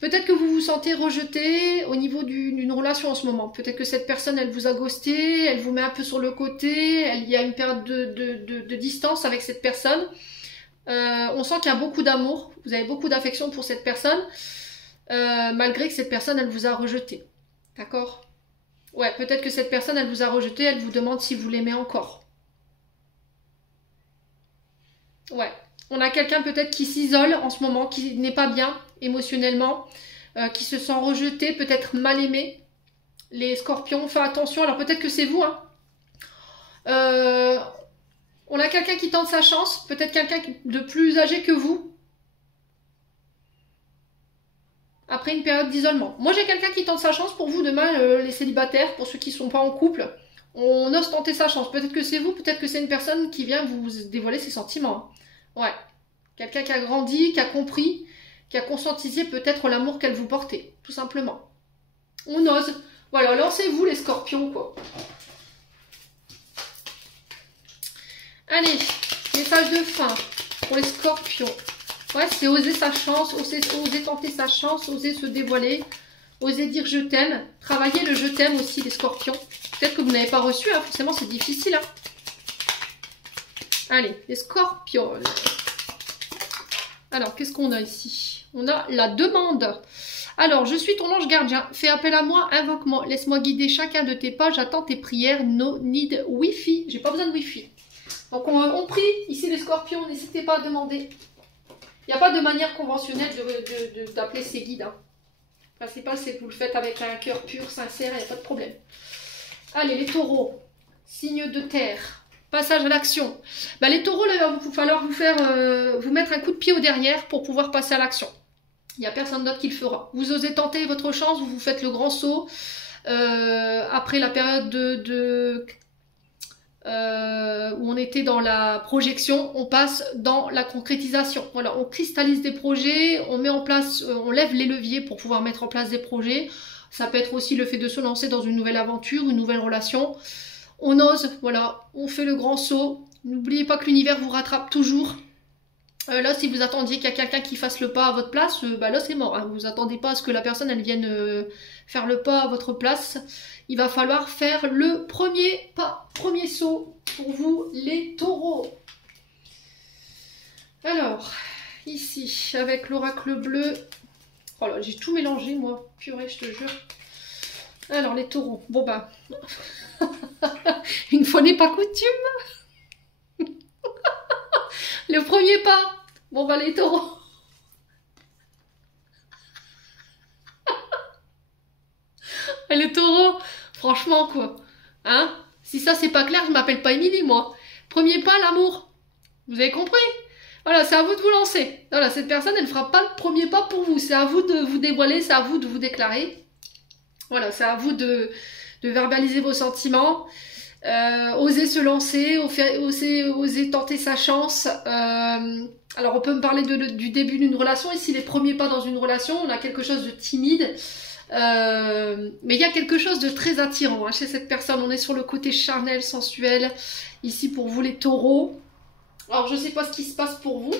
Peut-être que vous vous sentez rejeté au niveau d'une relation en ce moment. Peut-être que cette personne, elle vous a ghosté, elle vous met un peu sur le côté, il y a une période de distance avec cette personne. On sent qu'il y a beaucoup d'amour, vous avez beaucoup d'affection pour cette personne, malgré que cette personne, elle vous a rejeté. D'accord? Ouais, peut-être que cette personne, elle vous a rejeté, elle vous demande si vous l'aimez encore. Ouais, on a quelqu'un peut-être qui s'isole en ce moment, qui n'est pas bien émotionnellement, qui se sent rejeté, peut-être mal aimé. Les scorpions, faites attention, alors peut-être que c'est vous, hein. On a quelqu'un qui tente sa chance, peut-être quelqu'un de plus âgé que vous, après une période d'isolement. Moi, j'ai quelqu'un qui tente sa chance pour vous demain, les célibataires, pour ceux qui ne sont pas en couple. On ose tenter sa chance. Peut-être que c'est vous, peut-être que c'est une personne qui vient vous dévoiler ses sentiments. Ouais. Quelqu'un qui a grandi, qui a compris, qui a conscientisé peut-être l'amour qu'elle vous portait, tout simplement. On ose. Voilà, lancez-vous les scorpions, quoi. Allez, message de fin pour les scorpions. Ouais, c'est oser sa chance, oser tenter sa chance, oser se dévoiler, oser dire je t'aime. Travaillez le je t'aime aussi, les scorpions. Peut-être que vous n'avez pas reçu, hein, forcément c'est difficile. Hein. Allez, les scorpions. Alors, qu'est-ce qu'on a ici? On a la demande. Alors, je suis ton ange gardien. Fais appel à moi, invoque-moi. Laisse-moi guider chacun de tes pas. J'attends tes prières. No need Wi-Fi. J'ai pas besoin de Wi-Fi. Donc, on prie. Ici, les scorpions, n'hésitez pas à demander. Il n'y a pas de manière conventionnelle d'appeler ces guides. Hein. Le principal, c'est que vous le faites avec un cœur pur, sincère, il n'y a pas de problème. Allez, les taureaux. Signe de terre. Passage à l'action. Ben, les taureaux, là, il va falloir vous mettre un coup de pied au derrière pour pouvoir passer à l'action. Il n'y a personne d'autre qui le fera. Vous osez tenter votre chance, vous faites le grand saut. Après la période où on était dans la projection, on passe dans la concrétisation. Voilà, on cristallise des projets, on met en place, on lève les leviers pour pouvoir mettre en place des projets. Ça peut être aussi le fait de se lancer dans une nouvelle aventure, une nouvelle relation. On ose, voilà, on fait le grand saut. N'oubliez pas que l'univers vous rattrape toujours. Là, si vous attendiez qu'il y a quelqu'un qui fasse le pas à votre place, bah là c'est mort. Hein. Vous attendez pas à ce que la personne elle vienne faire le pas à votre place. Il va falloir faire le premier pas, premier saut pour vous les taureaux. Alors, ici, avec l'oracle bleu. Oh là, j'ai tout mélangé moi. Purée, je te jure. Alors, les taureaux. Bon bah, une fois n'est pas coutume. Le premier pas. Bon bah les taureaux. Les taureaux, franchement quoi. Hein? Si ça c'est pas clair, je m'appelle pas Émilie moi. Premier pas, l'amour. Vous avez compris? Voilà, c'est à vous de vous lancer. Voilà, cette personne, elle fera pas le premier pas pour vous. C'est à vous de vous dévoiler, c'est à vous de vous déclarer. Voilà, c'est à vous de verbaliser vos sentiments. Oser se lancer, oser tenter sa chance. Alors on peut me parler du début d'une relation. Ici les premiers pas dans une relation, on a quelque chose de timide. Mais il y a quelque chose de très attirant hein, chez cette personne. On est sur le côté charnel, sensuel. Ici pour vous les taureaux. Alors je ne sais pas ce qui se passe pour vous.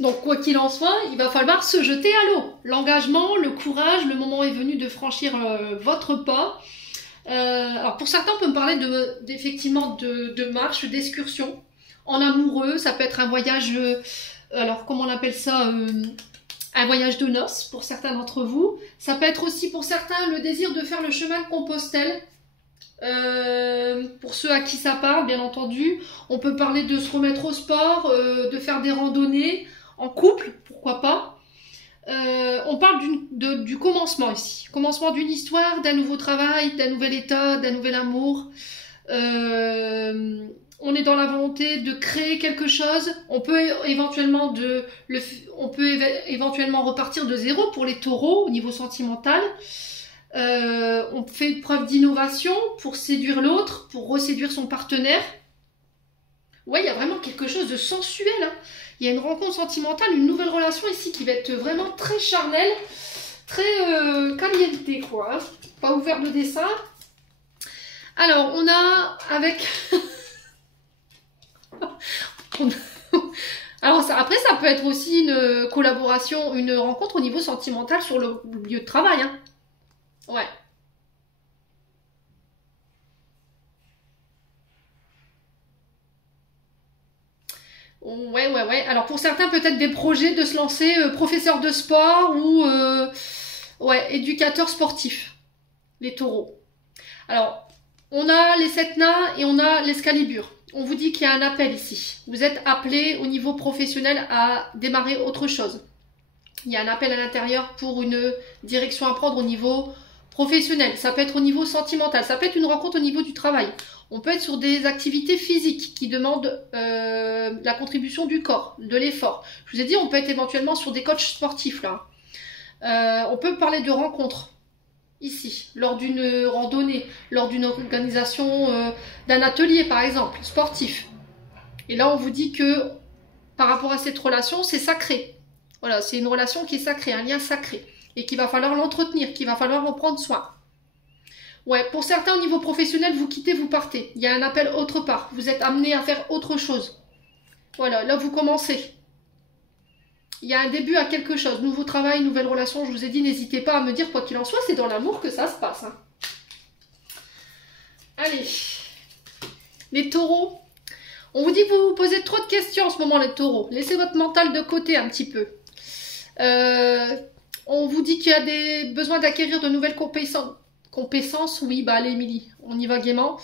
Donc quoi qu'il en soit, il va falloir se jeter à l'eau. L'engagement, le courage, le moment est venu de franchir votre pas. Alors pour certains, on peut me parler effectivement de marche, d'excursion en amoureux. Ça peut être un voyage, alors comment on appelle ça, un voyage de noces pour certains d'entre vous. Ça peut être aussi pour certains le désir de faire le chemin de Compostelle. Pour ceux à qui ça parle, bien entendu. On peut parler de se remettre au sport, de faire des randonnées en couple, pourquoi pas. On parle du commencement ici. Commencement d'une histoire, d'un nouveau travail, d'un nouvel état, d'un nouvel amour. On est dans la volonté de créer quelque chose. On peut éventuellement repartir de zéro pour les taureaux au niveau sentimental. On fait preuve d'innovation pour séduire l'autre, pour reséduire son partenaire. Ouais, il y a vraiment quelque chose de sensuel. Hein. Il y a une rencontre sentimentale, une nouvelle relation ici qui va être vraiment très charnelle, très caliente, quoi. Hein. Pas ouvert de dessin. Alors, on a avec... Alors, après, ça peut être aussi une collaboration, une rencontre au niveau sentimental sur le lieu de travail. Hein. Ouais. Ouais. Alors pour certains, peut-être des projets de se lancer professeur de sport ou éducateur sportif. Les taureaux. Alors, on a les 7 nains et on a l'Excalibur. On vous dit qu'il y a un appel ici. Vous êtes appelé au niveau professionnel à démarrer autre chose. Il y a un appel à l'intérieur pour une direction à prendre au niveau Professionnel, ça peut être au niveau sentimental, ça peut être une rencontre au niveau du travail. On peut être sur des activités physiques qui demandent la contribution du corps, de l'effort. Je vous ai dit, on peut être éventuellement sur des coachs sportifs là. On peut parler de rencontres ici, lors d'une randonnée, lors d'une organisation d'un atelier par exemple, sportif. Et là, on vous dit que par rapport à cette relation, c'est sacré. Voilà, c'est une relation qui est sacrée, un lien sacré. Et qu'il va falloir l'entretenir, qu'il va falloir en prendre soin. Ouais, pour certains au niveau professionnel, vous quittez, vous partez. Il y a un appel autre part. Vous êtes amené à faire autre chose. Voilà, là vous commencez. Il y a un début à quelque chose. Nouveau travail, nouvelle relation. Je vous ai dit, n'hésitez pas à me dire quoi qu'il en soit. C'est dans l'amour que ça se passe. Hein. Allez. Les taureaux. On vous dit que vous vous posez trop de questions en ce moment, les taureaux. Laissez votre mental de côté un petit peu. On vous dit qu'il y a des besoins d'acquérir de nouvelles compétences. Oui, bah allez, Émilie, on y va gaiement.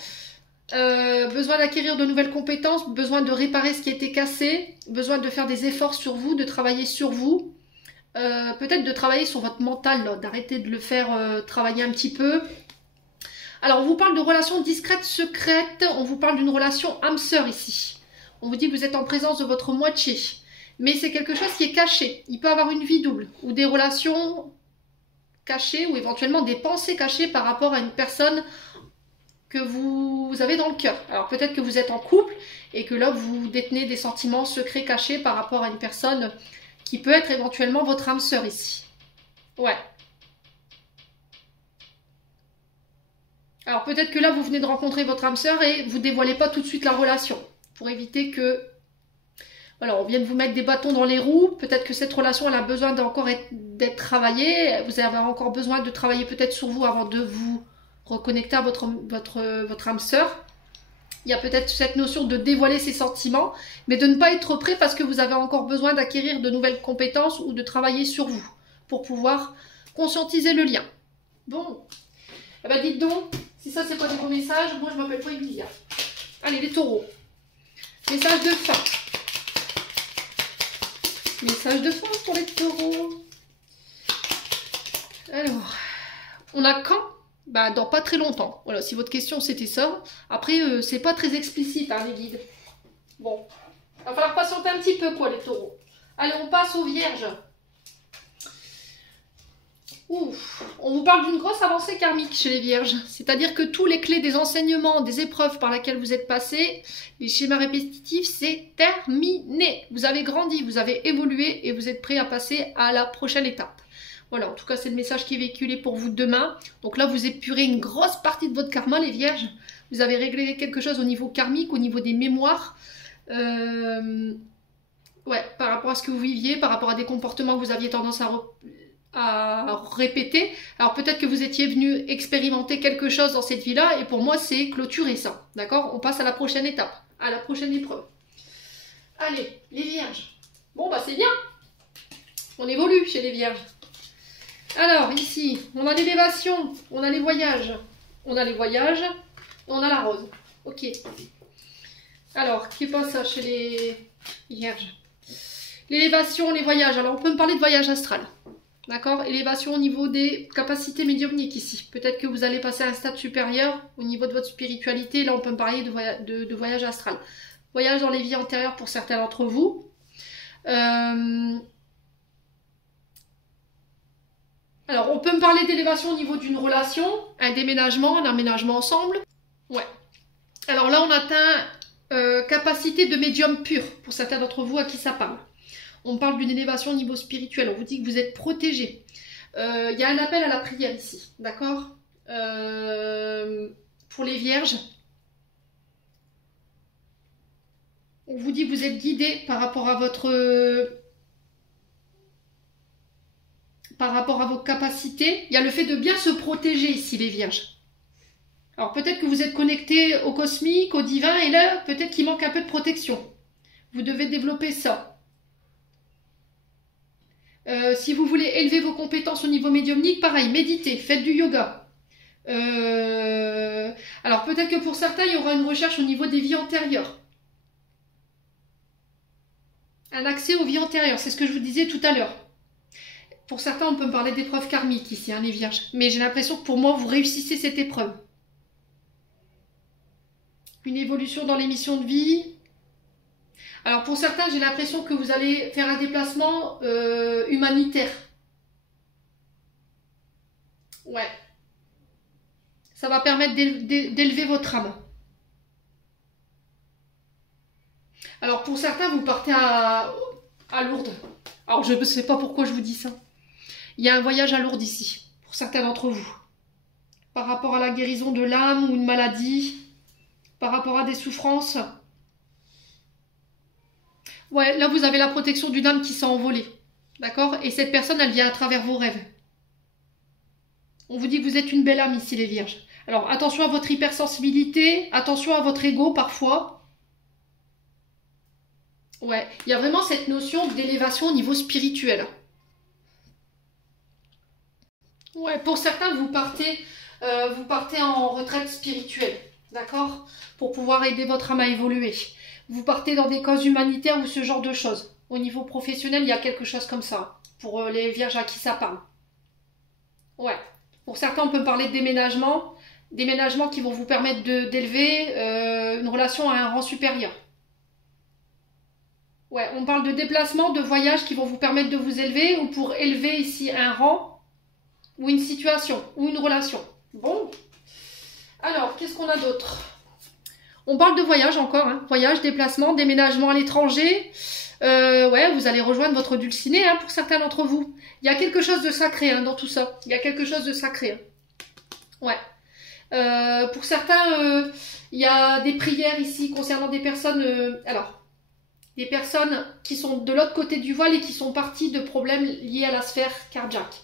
Besoin d'acquérir de nouvelles compétences, besoin de réparer ce qui a été cassé, besoin de faire des efforts sur vous, de travailler sur vous. Peut-être de travailler sur votre mental, d'arrêter de le faire travailler un petit peu. Alors, on vous parle de relations discrètes, secrètes. On vous parle d'une relation âme-sœur ici. On vous dit que vous êtes en présence de votre moitié. Mais c'est quelque chose qui est caché. Il peut avoir une vie double ou des relations cachées ou éventuellement des pensées cachées par rapport à une personne que vous avez dans le cœur. Alors peut-être que vous êtes en couple et que là vous détenez des sentiments secrets cachés par rapport à une personne qui peut être éventuellement votre âme sœur ici. Ouais. Alors peut-être que là vous venez de rencontrer votre âme sœur et vous dévoilez pas tout de suite la relation pour éviter que voilà, on vient de vous mettre des bâtons dans les roues. Peut-être que cette relation, elle a besoin d'être travaillée. Vous avez encore besoin de travailler peut-être sur vous avant de vous reconnecter à votre âme sœur. Il y a peut-être cette notion de dévoiler ses sentiments, mais de ne pas être prêt parce que vous avez encore besoin d'acquérir de nouvelles compétences ou de travailler sur vous pour pouvoir conscientiser le lien. Bon, eh ben dites donc, si ça c'est pas des bons messages, moi je m'appelle pas Emilia. Allez, les taureaux. Message de fin. Message de fin pour les taureaux. Alors, on a quand? Bah, dans pas très longtemps. Voilà, si votre question c'était ça. Après, c'est pas très explicite, hein, les guides. Bon, il va falloir patienter un petit peu, quoi, les taureaux. Allez, on passe aux vierges. Ouf, on vous parle d'une grosse avancée karmique chez les vierges. C'est-à-dire que tous les clés des enseignements, des épreuves par lesquelles vous êtes passés, les schémas répétitifs, c'est terminé. Vous avez grandi, vous avez évolué et vous êtes prêts à passer à la prochaine étape. Voilà, en tout cas, c'est le message qui est véhiculé pour vous demain. Donc là, vous épurez une grosse partie de votre karma, les vierges. Vous avez réglé quelque chose au niveau karmique, au niveau des mémoires. Ouais, par rapport à ce que vous viviez, par rapport à des comportements que vous aviez tendance à répéter. Alors peut-être que vous étiez venu expérimenter quelque chose dans cette vie-là, et pour moi, c'est clôturer ça. D'accord? On passe à la prochaine étape, à la prochaine épreuve. Allez, les vierges. Bon, bah c'est bien. On évolue chez les vierges. Alors, ici, on a l'élévation, on a les voyages. On a les voyages, on a la rose. Ok. Alors, qui passe ça chez les vierges? L'élévation, les voyages. Alors, on peut me parler de voyage astral. D'accord? Élévation au niveau des capacités médiumniques ici. Peut-être que vous allez passer à un stade supérieur au niveau de votre spiritualité. Là, on peut me parler de voyage astral. Voyage dans les vies antérieures pour certains d'entre vous. Alors, on peut me parler d'élévation au niveau d'une relation, un déménagement, un aménagement ensemble. Ouais. Alors là, on atteint capacité de médium pur pour certains d'entre vous à qui ça parle. On parle d'une élévation au niveau spirituel. On vous dit que vous êtes protégés. Il y a un appel à la prière ici. D'accord? Pour les vierges. On vous dit que vous êtes guidés par rapport à vos capacités. Il y a le fait de bien se protéger ici, les vierges. Alors peut-être que vous êtes connectés au cosmique, au divin, et là, peut-être qu'il manque un peu de protection. Vous devez développer ça. Si vous voulez élever vos compétences au niveau médiumnique, pareil, méditez, faites du yoga. Alors peut-être que pour certains, il y aura une recherche au niveau des vies antérieures. Un accès aux vies antérieures, c'est ce que je vous disais tout à l'heure. pour certains, on peut me parler d'épreuves karmiques ici, hein, les vierges. Mais j'ai l'impression que pour moi, vous réussissez cette épreuve. Une évolution dans les missions de vie. Alors pour certains, j'ai l'impression que vous allez faire un déplacement humanitaire. Ouais. Ça va permettre d'élever votre âme. Alors pour certains, vous partez à Lourdes. Alors je ne sais pas pourquoi je vous dis ça. Il y a un voyage à Lourdes ici, pour certains d'entre vous. Par rapport à la guérison de l'âme ou une maladie, par rapport à des souffrances. Ouais, là vous avez la protection d'une âme qui s'est envolée. D'accord? Et cette personne, elle vient à travers vos rêves. On vous dit que vous êtes une belle âme ici, les vierges. Alors attention à votre hypersensibilité, attention à votre ego parfois. Ouais, il y a vraiment cette notion d'élévation au niveau spirituel. Ouais, pour certains, vous partez en retraite spirituelle, d'accord? Pour pouvoir aider votre âme à évoluer. Vous partez dans des causes humanitaires ou ce genre de choses. Au niveau professionnel, il y a quelque chose comme ça. Pour les vierges à qui ça parle. Ouais. Pour certains, on peut parler de déménagement. Déménagements qui vont vous permettre d'élever une relation à un rang supérieur. Ouais, on parle de déplacement, de voyages qui vont vous permettre de vous élever ou pour élever ici un rang ou une situation ou une relation. Bon. Alors, qu'est-ce qu'on a d'autre? On parle de voyage encore, hein. Voyage, déplacement, déménagement à l'étranger. Ouais, vous allez rejoindre votre dulciné, hein, pour certains d'entre vous. Il y a quelque chose de sacré, hein, dans tout ça. Il y a quelque chose de sacré. Hein. Ouais. Pour certains, il y a des prières ici concernant des personnes... des personnes qui sont de l'autre côté du voile et qui sont parties de problèmes liés à la sphère cardiaque.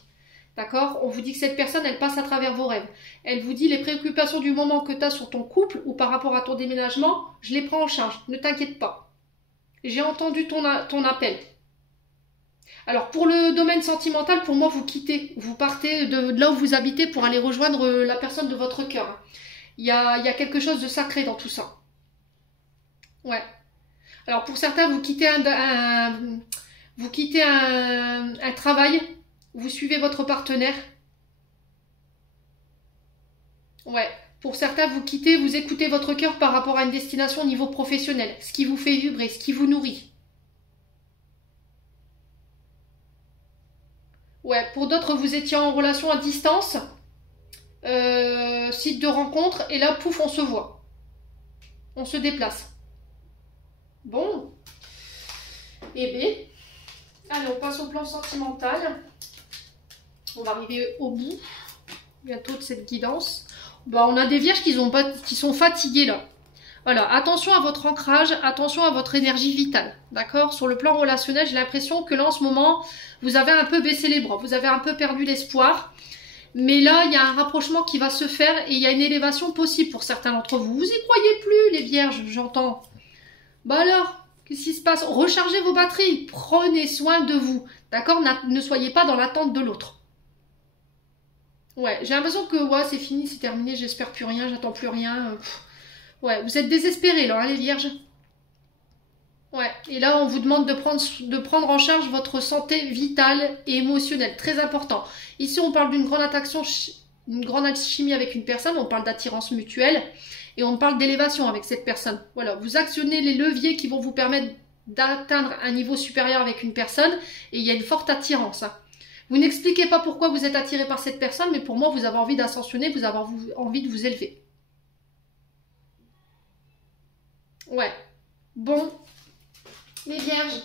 D'accord? On vous dit que cette personne, elle passe à travers vos rêves. Elle vous dit les préoccupations du moment que tu as sur ton couple ou par rapport à ton déménagement, je les prends en charge. Ne t'inquiète pas. J'ai entendu ton appel. Alors, pour le domaine sentimental, pour moi, vous quittez. Vous partez de là où vous habitez pour aller rejoindre la personne de votre cœur. Il y a quelque chose de sacré dans tout ça. Ouais. Alors pour certains, vous quittez un travail, vous suivez votre partenaire. Ouais. Pour certains, vous écoutez votre cœur par rapport à une destination au niveau professionnel, ce qui vous fait vibrer, ce qui vous nourrit. Ouais. Pour d'autres, vous étiez en relation à distance, site de rencontre, et là, pouf, on se voit. On se déplace. Bon. Eh bien, allez, on passe au plan sentimental. On va arriver au bout bientôt de cette guidance. Bah, on a des vierges qui sont fatiguées là. Voilà, attention à votre ancrage, attention à votre énergie vitale. D'accord? Sur le plan relationnel, j'ai l'impression que là en ce moment, vous avez un peu baissé les bras, vous avez un peu perdu l'espoir. Mais là, il y a un rapprochement qui va se faire et il y a une élévation possible pour certains d'entre vous. Vous y croyez plus, les vierges, j'entends. Bah alors, qu'est-ce qui se passe? Rechargez vos batteries, prenez soin de vous, d'accord? Ne soyez pas dans l'attente de l'autre. Ouais, j'ai l'impression que ouais, c'est fini, c'est terminé, j'espère plus rien, j'attends plus rien. Ouais, vous êtes désespérés là, hein, les vierges. Ouais, et là on vous demande de prendre en charge votre santé vitale et émotionnelle, très important. Ici on parle d'une grande attraction, une grande alchimie avec une personne, on parle d'attirance mutuelle. Et on parle d'élévation avec cette personne. Voilà, vous actionnez les leviers qui vont vous permettre d'atteindre un niveau supérieur avec une personne. Et il y a une forte attirance. Hein. Vous n'expliquez pas pourquoi vous êtes attiré par cette personne, mais pour moi, vous avez envie d'ascensionner, vous avez envie de vous élever. Ouais. Bon. Les vierges.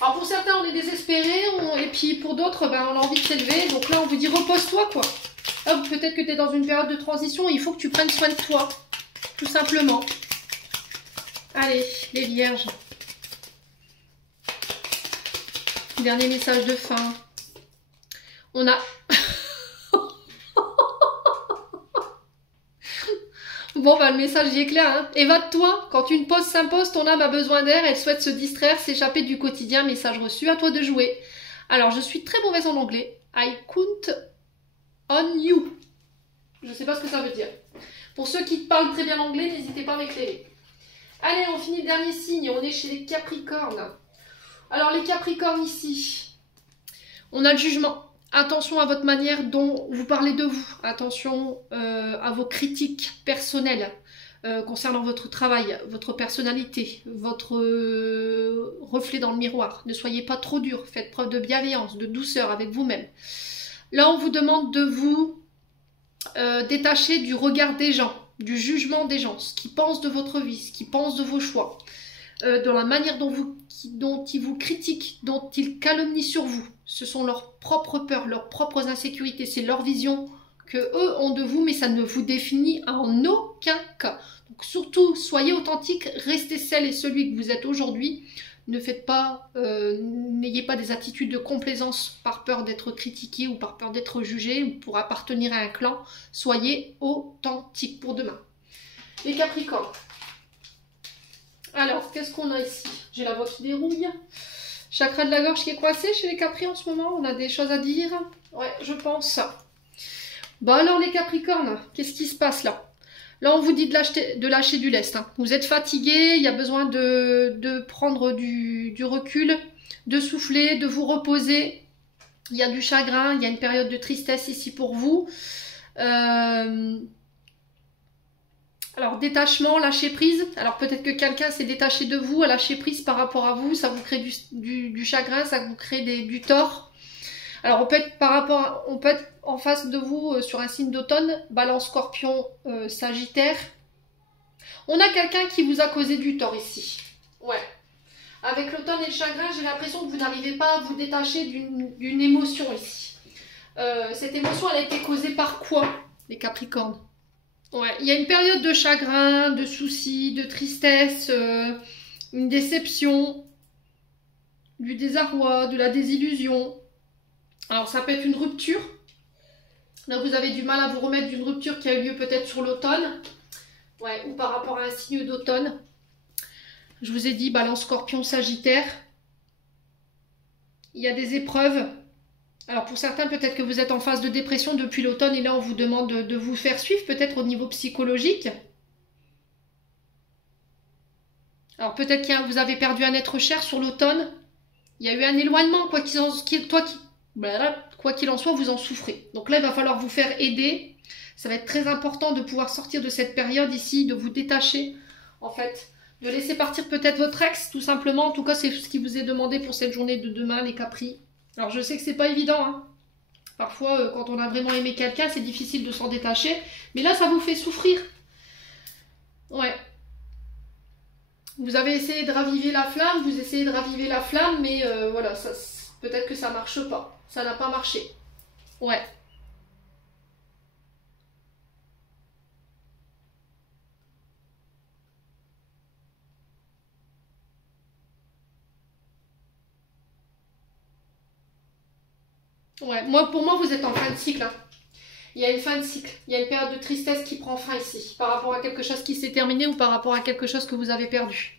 Alors pour certains, on est désespérés. Et puis pour d'autres, ben, on a envie de s'élever. Donc là, on vous dit repose-toi, quoi. Là, peut-être que tu es dans une période de transition, il faut que tu prennes soin de toi, tout simplement. Allez, les vierges. Dernier message de fin. On a... Bon, bah, le message y est clair. Hein. Évade-toi. Quand une pause s'impose, ton âme a besoin d'air, elle souhaite se distraire, s'échapper du quotidien. Message reçu, à toi de jouer. Alors, je suis très mauvaise en anglais. I count on you. Je ne sais pas ce que ça veut dire. Pour ceux qui parlent très bien l'anglais, n'hésitez pas à m'éclairer. Allez, on finit le dernier signe. On est chez les Capricornes. Alors, les Capricornes ici. On a le jugement. Attention à votre manière dont vous parlez de vous. Attention à vos critiques personnelles concernant votre travail, votre personnalité, votre reflet dans le miroir. Ne soyez pas trop dur. Faites preuve de bienveillance, de douceur avec vous-même. Là, on vous demande de vous détacher du regard des gens, du jugement des gens, ce qu'ils pensent de votre vie, ce qu'ils pensent de vos choix, de la manière dont ils vous critiquent, dont ils calomnient sur vous. Ce sont leurs propres peurs, leurs propres insécurités, c'est leur vision que eux ont de vous, mais ça ne vous définit en aucun cas. Donc surtout, soyez authentique, restez celle et celui que vous êtes aujourd'hui. Ne faites pas, n'ayez pas des attitudes de complaisance par peur d'être critiqué ou par peur d'être jugé ou pour appartenir à un clan. Soyez authentique pour demain. Les Capricornes. Alors, qu'est-ce qu'on a ici? J'ai la voix qui dérouille. Chakra de la gorge qui est coincé chez les Capri en ce moment. On a des choses à dire. Ouais, je pense. Bon alors les Capricornes, qu'est-ce qui se passe là? Là, on vous dit de lâcher du lest. Hein. Vous êtes fatigué, il y a besoin de prendre du recul, de souffler, de vous reposer. Il y a du chagrin, il y a une période de tristesse ici pour vous. Alors, détachement, lâcher prise. Alors, peut-être que quelqu'un s'est détaché de vous, a lâché prise par rapport à vous. Ça vous crée du chagrin, ça vous crée du tort. Alors, on peut être en face de vous sur un signe d'automne, Balance, Scorpion, Sagittaire. On a quelqu'un qui vous a causé du tort ici. Ouais. Avec l'automne et le chagrin, j'ai l'impression que vous n'arrivez pas à vous détacher d'une émotion ici. Cette émotion, elle a été causée par quoi, les Capricornes? Ouais, il y a une période de chagrin, de soucis, de tristesse, une déception, du désarroi, de la désillusion. Alors ça peut être une rupture. Là vous avez du mal à vous remettre d'une rupture qui a eu lieu peut-être sur l'automne. Ouais, ou par rapport à un signe d'automne. Je vous ai dit Balance, Scorpion, Sagittaire. Il y a des épreuves. Alors pour certains, peut-être que vous êtes en phase de dépression depuis l'automne et là on vous demande de vous faire suivre peut-être au niveau psychologique. Alors peut-être que vous avez perdu un être cher sur l'automne. Il y a eu un éloignement, quoi qu'il en soit, vous en souffrez. Donc là, il va falloir vous faire aider. Ça va être très important de pouvoir sortir de cette période ici, de vous détacher en fait. De laisser partir peut-être votre ex, tout simplement. En tout cas, c'est ce qui vous est demandé pour cette journée de demain, les Capri. Alors je sais que c'est pas évident, hein. Parfois quand on a vraiment aimé quelqu'un c'est difficile de s'en détacher, mais là ça vous fait souffrir. Ouais. Vous avez essayé de raviver la flamme, mais voilà, peut-être que ça marche pas, ça n'a pas marché. Ouais. Ouais, pour moi, vous êtes en fin de cycle. Hein. Il y a une fin de cycle. Il y a une période de tristesse qui prend fin ici. Par rapport à quelque chose qui s'est terminé ou par rapport à quelque chose que vous avez perdu.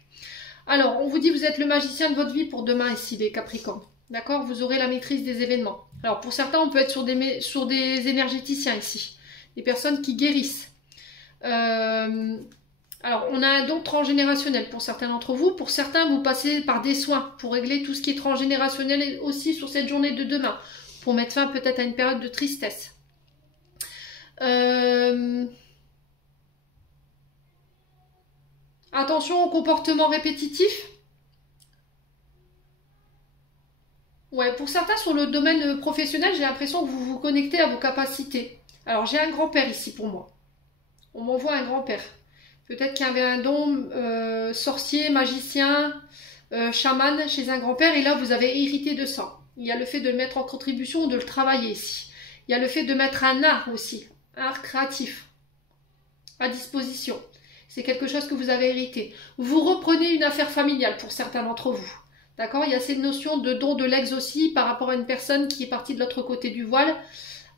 Alors, on vous dit vous êtes le magicien de votre vie pour demain ici, les Capricornes. D'accord? Vous aurez la maîtrise des événements. Alors, pour certains, on peut être sur des énergéticiens ici. Des personnes qui guérissent. Alors, on a un don transgénérationnel pour certains d'entre vous. Pour certains, vous passez par des soins pour régler tout ce qui est transgénérationnel et aussi sur cette journée de demain. Pour mettre fin peut-être à une période de tristesse. Attention au comportement répétitif. Ouais, pour certains sur le domaine professionnel, j'ai l'impression que vous vous connectez à vos capacités. Alors j'ai un grand-père ici pour moi. On m'envoie un grand-père. Peut-être qu'il y avait un don sorcier, magicien, chaman chez un grand-père et là vous avez hérité de ça. Il y a le fait de le mettre en contribution ou de le travailler ici. Il y a le fait de mettre un art aussi, un art créatif à disposition. C'est quelque chose que vous avez hérité. Vous reprenez une affaire familiale pour certains d'entre vous. D'accord? Il y a cette notion de don de l'ex aussi par rapport à une personne qui est partie de l'autre côté du voile.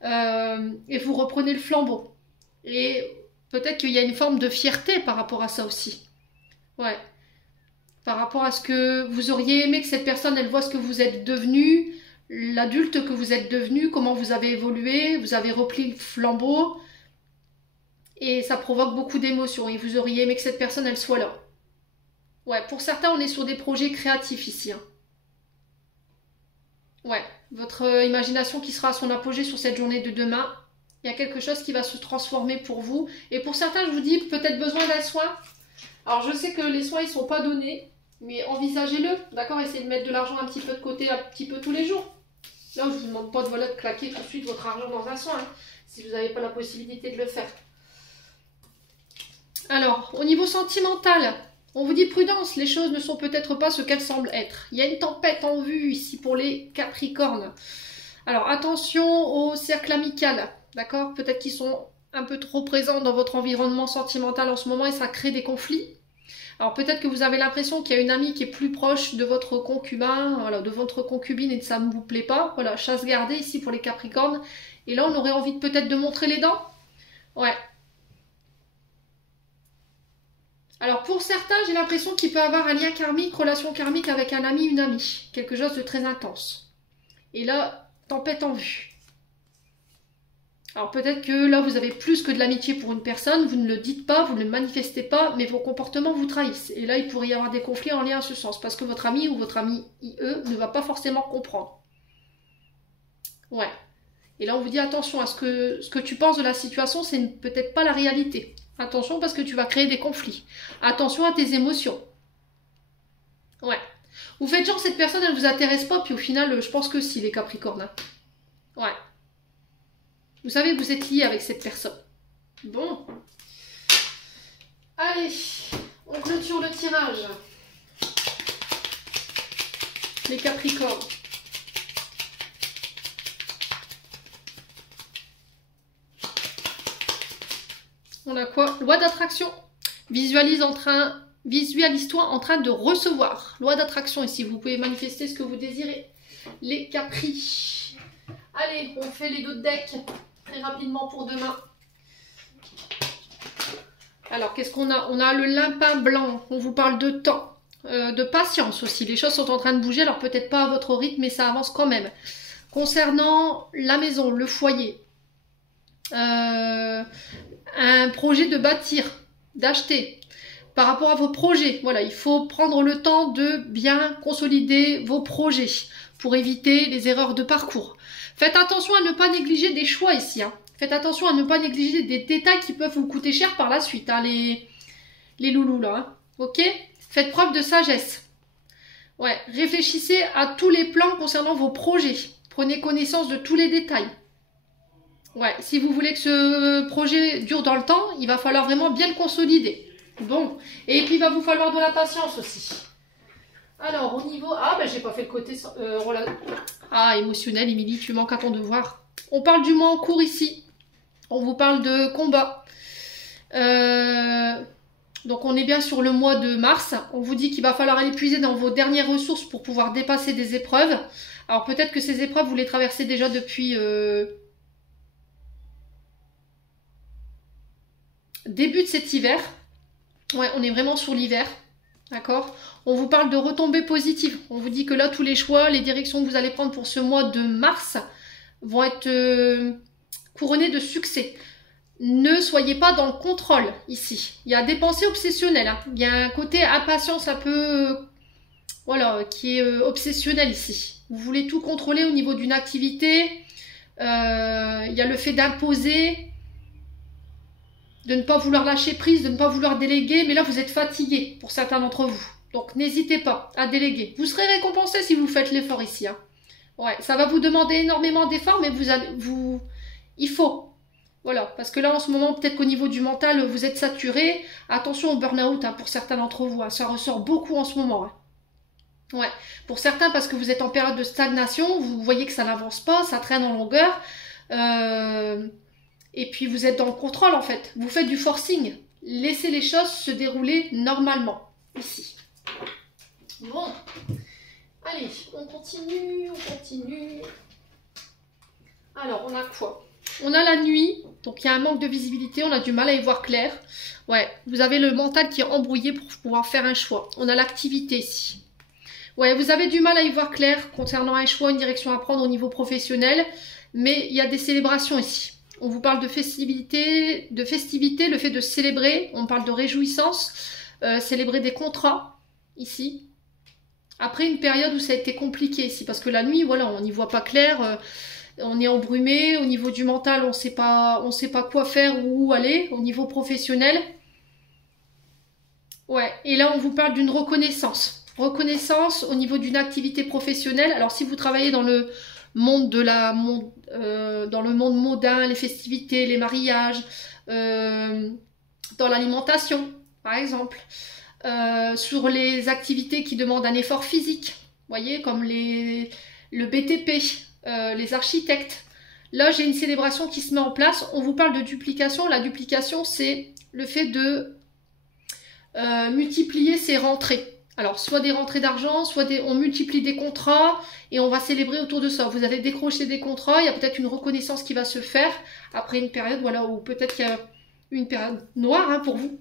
Et vous reprenez le flambeau. Et peut-être qu'il y a une forme de fierté par rapport à ça aussi. Ouais. Par rapport à ce que vous auriez aimé que cette personne, elle voit ce que vous êtes devenu, l'adulte que vous êtes devenu, comment vous avez évolué, vous avez repris le flambeau. Et ça provoque beaucoup d'émotions. Et vous auriez aimé que cette personne, elle soit là. Ouais, pour certains, on est sur des projets créatifs ici. Hein. Ouais. votre imagination qui sera à son apogée sur cette journée de demain. Il y a quelque chose qui va se transformer pour vous. Et pour certains, je vous dis, peut-être besoin d'un soin. Alors, je sais que les soins, ils ne sont pas donnés, mais envisagez-le, d'accord? Essayez de mettre de l'argent un petit peu de côté, un petit peu tous les jours. Là, je ne vous demande pas de, voilà, de claquer tout de suite votre argent dans un soin, hein, si vous n'avez pas la possibilité de le faire. Alors, au niveau sentimental, on vous dit prudence, les choses ne sont peut-être pas ce qu'elles semblent être. Il y a une tempête en vue ici pour les Capricornes. Alors, attention au cercle amical. D'accord? Peut-être qu'ils sont un peu trop présents dans votre environnement sentimental en ce moment et ça crée des conflits. Alors peut-être que vous avez l'impression qu'il y a une amie qui est plus proche de votre concubin, voilà, de votre concubine et que ça ne vous plaît pas. Voilà, chasse gardée ici pour les Capricornes. Et là, on aurait envie peut-être de montrer les dents. Ouais. Alors pour certains, j'ai l'impression qu'il peut avoir un lien karmique, relation karmique avec un ami, une amie. Quelque chose de très intense. Et là, tempête en vue. Alors peut-être que là vous avez plus que de l'amitié pour une personne, vous ne le dites pas, vous ne le manifestez pas, mais vos comportements vous trahissent. Et là il pourrait y avoir des conflits en lien à ce sens, parce que votre ami ou votre ami IE ne va pas forcément comprendre. Ouais. Et là on vous dit attention à ce que tu penses de la situation, c'est peut-être pas la réalité. Attention parce que tu vas créer des conflits. Attention à tes émotions. Ouais. Vous faites genre cette personne elle ne vous intéresse pas, puis au final je pense que si les Capricornes. Hein. Ouais. Vous savez que vous êtes lié avec cette personne. Bon. Allez, on clôture le tirage. Les Capricornes. On a quoi? Loi d'attraction. Visualise-toi en train de recevoir. Loi d'attraction ici. Vous pouvez manifester ce que vous désirez. Les Capris. Allez, on fait les deux decks. Très rapidement pour demain. Alors, qu'est-ce qu'on a? On a le lapin blanc. On vous parle de temps, de patience aussi. Les choses sont en train de bouger, alors peut-être pas à votre rythme, mais ça avance quand même. Concernant la maison, le foyer, un projet de bâtir, d'acheter. Par rapport à vos projets, voilà, il faut prendre le temps de bien consolider vos projets pour éviter les erreurs de parcours. Faites attention à ne pas négliger des choix ici. Hein. Faites attention à ne pas négliger des détails qui peuvent vous coûter cher par la suite. Hein, les loulous là. Hein. Ok? Faites preuve de sagesse. Ouais. Réfléchissez à tous les plans concernant vos projets. Prenez connaissance de tous les détails. Ouais. Si vous voulez que ce projet dure dans le temps, il va falloir vraiment bien le consolider. Bon. Et puis il va vous falloir de la patience aussi. Alors, au niveau... Ah, ben j'ai pas fait le côté... émotionnel, Émilie, tu manques à ton devoir. On parle du mois en cours ici. On vous parle de combat. Donc, on est bien sur le mois de mars. On vous dit qu'il va falloir aller puiser dans vos dernières ressources pour pouvoir dépasser des épreuves. Alors, peut-être que ces épreuves, vous les traversez déjà depuis... début de cet hiver. Ouais, on est vraiment sur l'hiver. D'accord? On vous parle de retombées positives. On vous dit que là, tous les choix, les directions que vous allez prendre pour ce mois de mars vont être couronnés de succès. Ne soyez pas dans le contrôle ici. Il y a des pensées obsessionnelles. Hein. Il y a un côté impatience un peu... voilà, qui est obsessionnel ici. Vous voulez tout contrôler au niveau d'une activité. Il y a le fait d'imposer, de ne pas vouloir lâcher prise, de ne pas vouloir déléguer. Mais là, vous êtes fatigué pour certains d'entre vous. Donc, n'hésitez pas à déléguer. Vous serez récompensé si vous faites l'effort ici. Hein. Ouais, ça va vous demander énormément d'efforts, mais il faut. Voilà, parce que là, en ce moment, peut-être qu'au niveau du mental, vous êtes saturé. Attention au burn-out hein, pour certains d'entre vous. Hein. Ça ressort beaucoup en ce moment. Hein. Ouais, pour certains, parce que vous êtes en période de stagnation, vous voyez que ça n'avance pas, ça traîne en longueur. Et puis, vous êtes dans le contrôle, en fait. Vous faites du forcing. Laissez les choses se dérouler normalement. Ici. Bon. Allez, on continue. Alors, on a quoi? On a la nuit, donc il y a un manque de visibilité, on a du mal à y voir clair. Ouais, vous avez le mental qui est embrouillé pour pouvoir faire un choix. On a l'activité ici. Ouais, vous avez du mal à y voir clair concernant un choix, une direction à prendre au niveau professionnel. Mais il y a des célébrations ici. On vous parle de festivité, le fait de célébrer. On parle de réjouissance, célébrer des contrats ici. Après une période où ça a été compliqué ici, parce que la nuit, voilà, on n'y voit pas clair, on est embrumé, au niveau du mental, on sait pas quoi faire ou où aller, au niveau professionnel. Ouais, et là on vous parle d'une reconnaissance. Reconnaissance au niveau d'une activité professionnelle. Alors si vous travaillez dans le monde dans le monde mondain, les festivités, les mariages, dans l'alimentation, par exemple, sur les activités qui demandent un effort physique, vous voyez, comme le BTP, les architectes. Là, j'ai une célébration qui se met en place. On vous parle de duplication. La duplication, c'est le fait de multiplier ses rentrées. Alors, soit des rentrées d'argent, on multiplie des contrats et on va célébrer autour de ça. Vous allez décrocher des contrats, il y a peut-être une reconnaissance qui va se faire après une période, voilà, où peut-être qu'il y a une période noire hein, pour vous.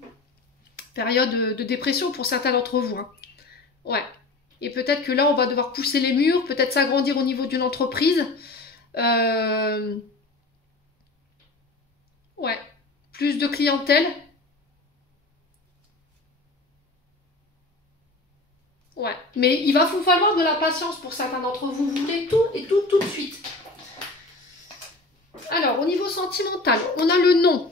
Période de dépression pour certains d'entre vous. Hein. Ouais. Et peut-être que là, on va devoir pousser les murs, peut-être s'agrandir au niveau d'une entreprise. Ouais. Plus de clientèle. Ouais, mais il va vous falloir de la patience pour certains d'entre vous. Vous voulez tout et tout de suite. Alors, au niveau sentimental, on a le non.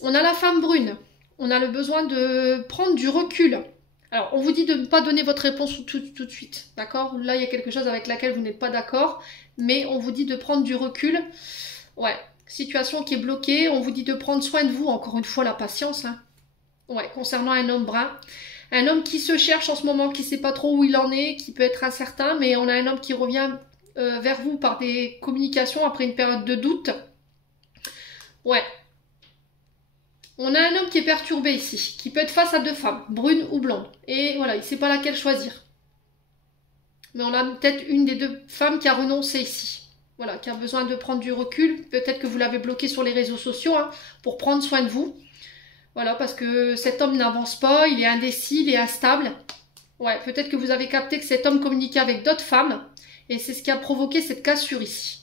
On a la femme brune. On a le besoin de prendre du recul. Alors, on vous dit de ne pas donner votre réponse tout de suite. D'accord? Là, il y a quelque chose avec laquelle vous n'êtes pas d'accord. Mais on vous dit de prendre du recul. Ouais, situation qui est bloquée. On vous dit de prendre soin de vous. Encore une fois, la patience. Hein. Ouais, concernant un homme brun. Un homme qui se cherche en ce moment, qui ne sait pas trop où il en est, qui peut être incertain, mais on a un homme qui revient vers vous par des communications après une période de doute. Ouais. On a un homme qui est perturbé ici, qui peut être face à deux femmes, brunes ou blondes. Et voilà, il ne sait pas laquelle choisir. Mais on a peut-être une des deux femmes qui a renoncé ici. Voilà, qui a besoin de prendre du recul. Peut-être que vous l'avez bloqué sur les réseaux sociaux hein, pour prendre soin de vous. Voilà, parce que cet homme n'avance pas, il est indécis, il est instable. Ouais, peut-être que vous avez capté que cet homme communiquait avec d'autres femmes. Et c'est ce qui a provoqué cette cassure ici.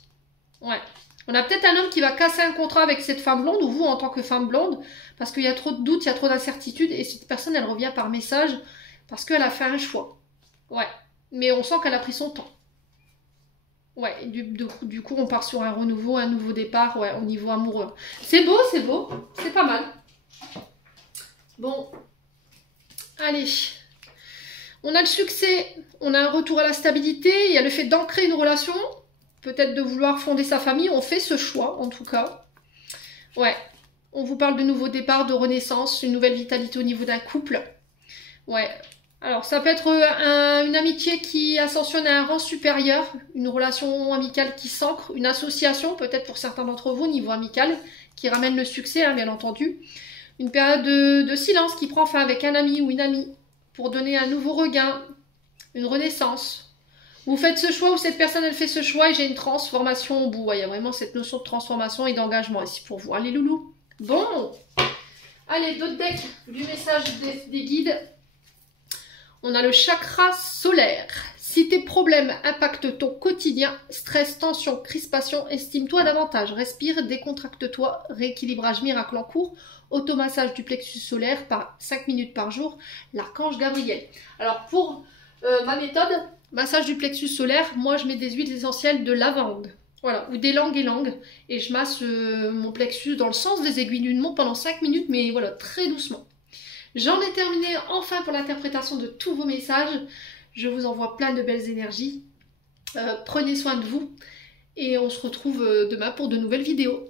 Ouais. On a peut-être un homme qui va casser un contrat avec cette femme blonde, ou vous en tant que femme blonde, parce qu'il y a trop de doutes, il y a trop d'incertitudes, et cette personne, elle revient par message, parce qu'elle a fait un choix. Ouais. Mais on sent qu'elle a pris son temps. Ouais, du coup, on part sur un renouveau, un nouveau départ, ouais, au niveau amoureux. C'est beau, c'est pas mal. Bon, allez, on a le succès, on a un retour à la stabilité, il y a le fait d'ancrer une relation, peut-être de vouloir fonder sa famille, on fait ce choix en tout cas. Ouais, on vous parle de nouveau départ, de renaissance, une nouvelle vitalité au niveau d'un couple. Ouais, alors ça peut être une amitié qui ascensionne à un rang supérieur, une relation amicale qui s'ancre, une association peut-être pour certains d'entre vous au niveau amical, qui ramène le succès hein, bien entendu. Une période de silence qui prend fin avec un ami ou une amie pour donner un nouveau regain, une renaissance. Vous faites ce choix ou cette personne elle fait ce choix et j'ai une transformation au bout. Ouais, il y a vraiment cette notion de transformation et d'engagement ici pour vous. Allez loulou. Bon. Allez, d'autres decks du message des guides. On a le chakra solaire. Si tes problèmes impactent ton quotidien, stress, tension, crispation, estime-toi davantage. Respire, décontracte-toi, rééquilibrage miracle en cours, automassage du plexus solaire par 5 minutes par jour, l'archange Gabriel. Alors pour ma méthode, massage du plexus solaire, moi je mets des huiles essentielles de lavande. Voilà, ou des langues et langues. Et je masse mon plexus dans le sens des aiguilles d'une montre pendant 5 minutes, mais voilà, très doucement. J'en ai terminé enfin pour l'interprétation de tous vos messages. Je vous envoie plein de belles énergies. Prenez soin de vous et on se retrouve demain pour de nouvelles vidéos.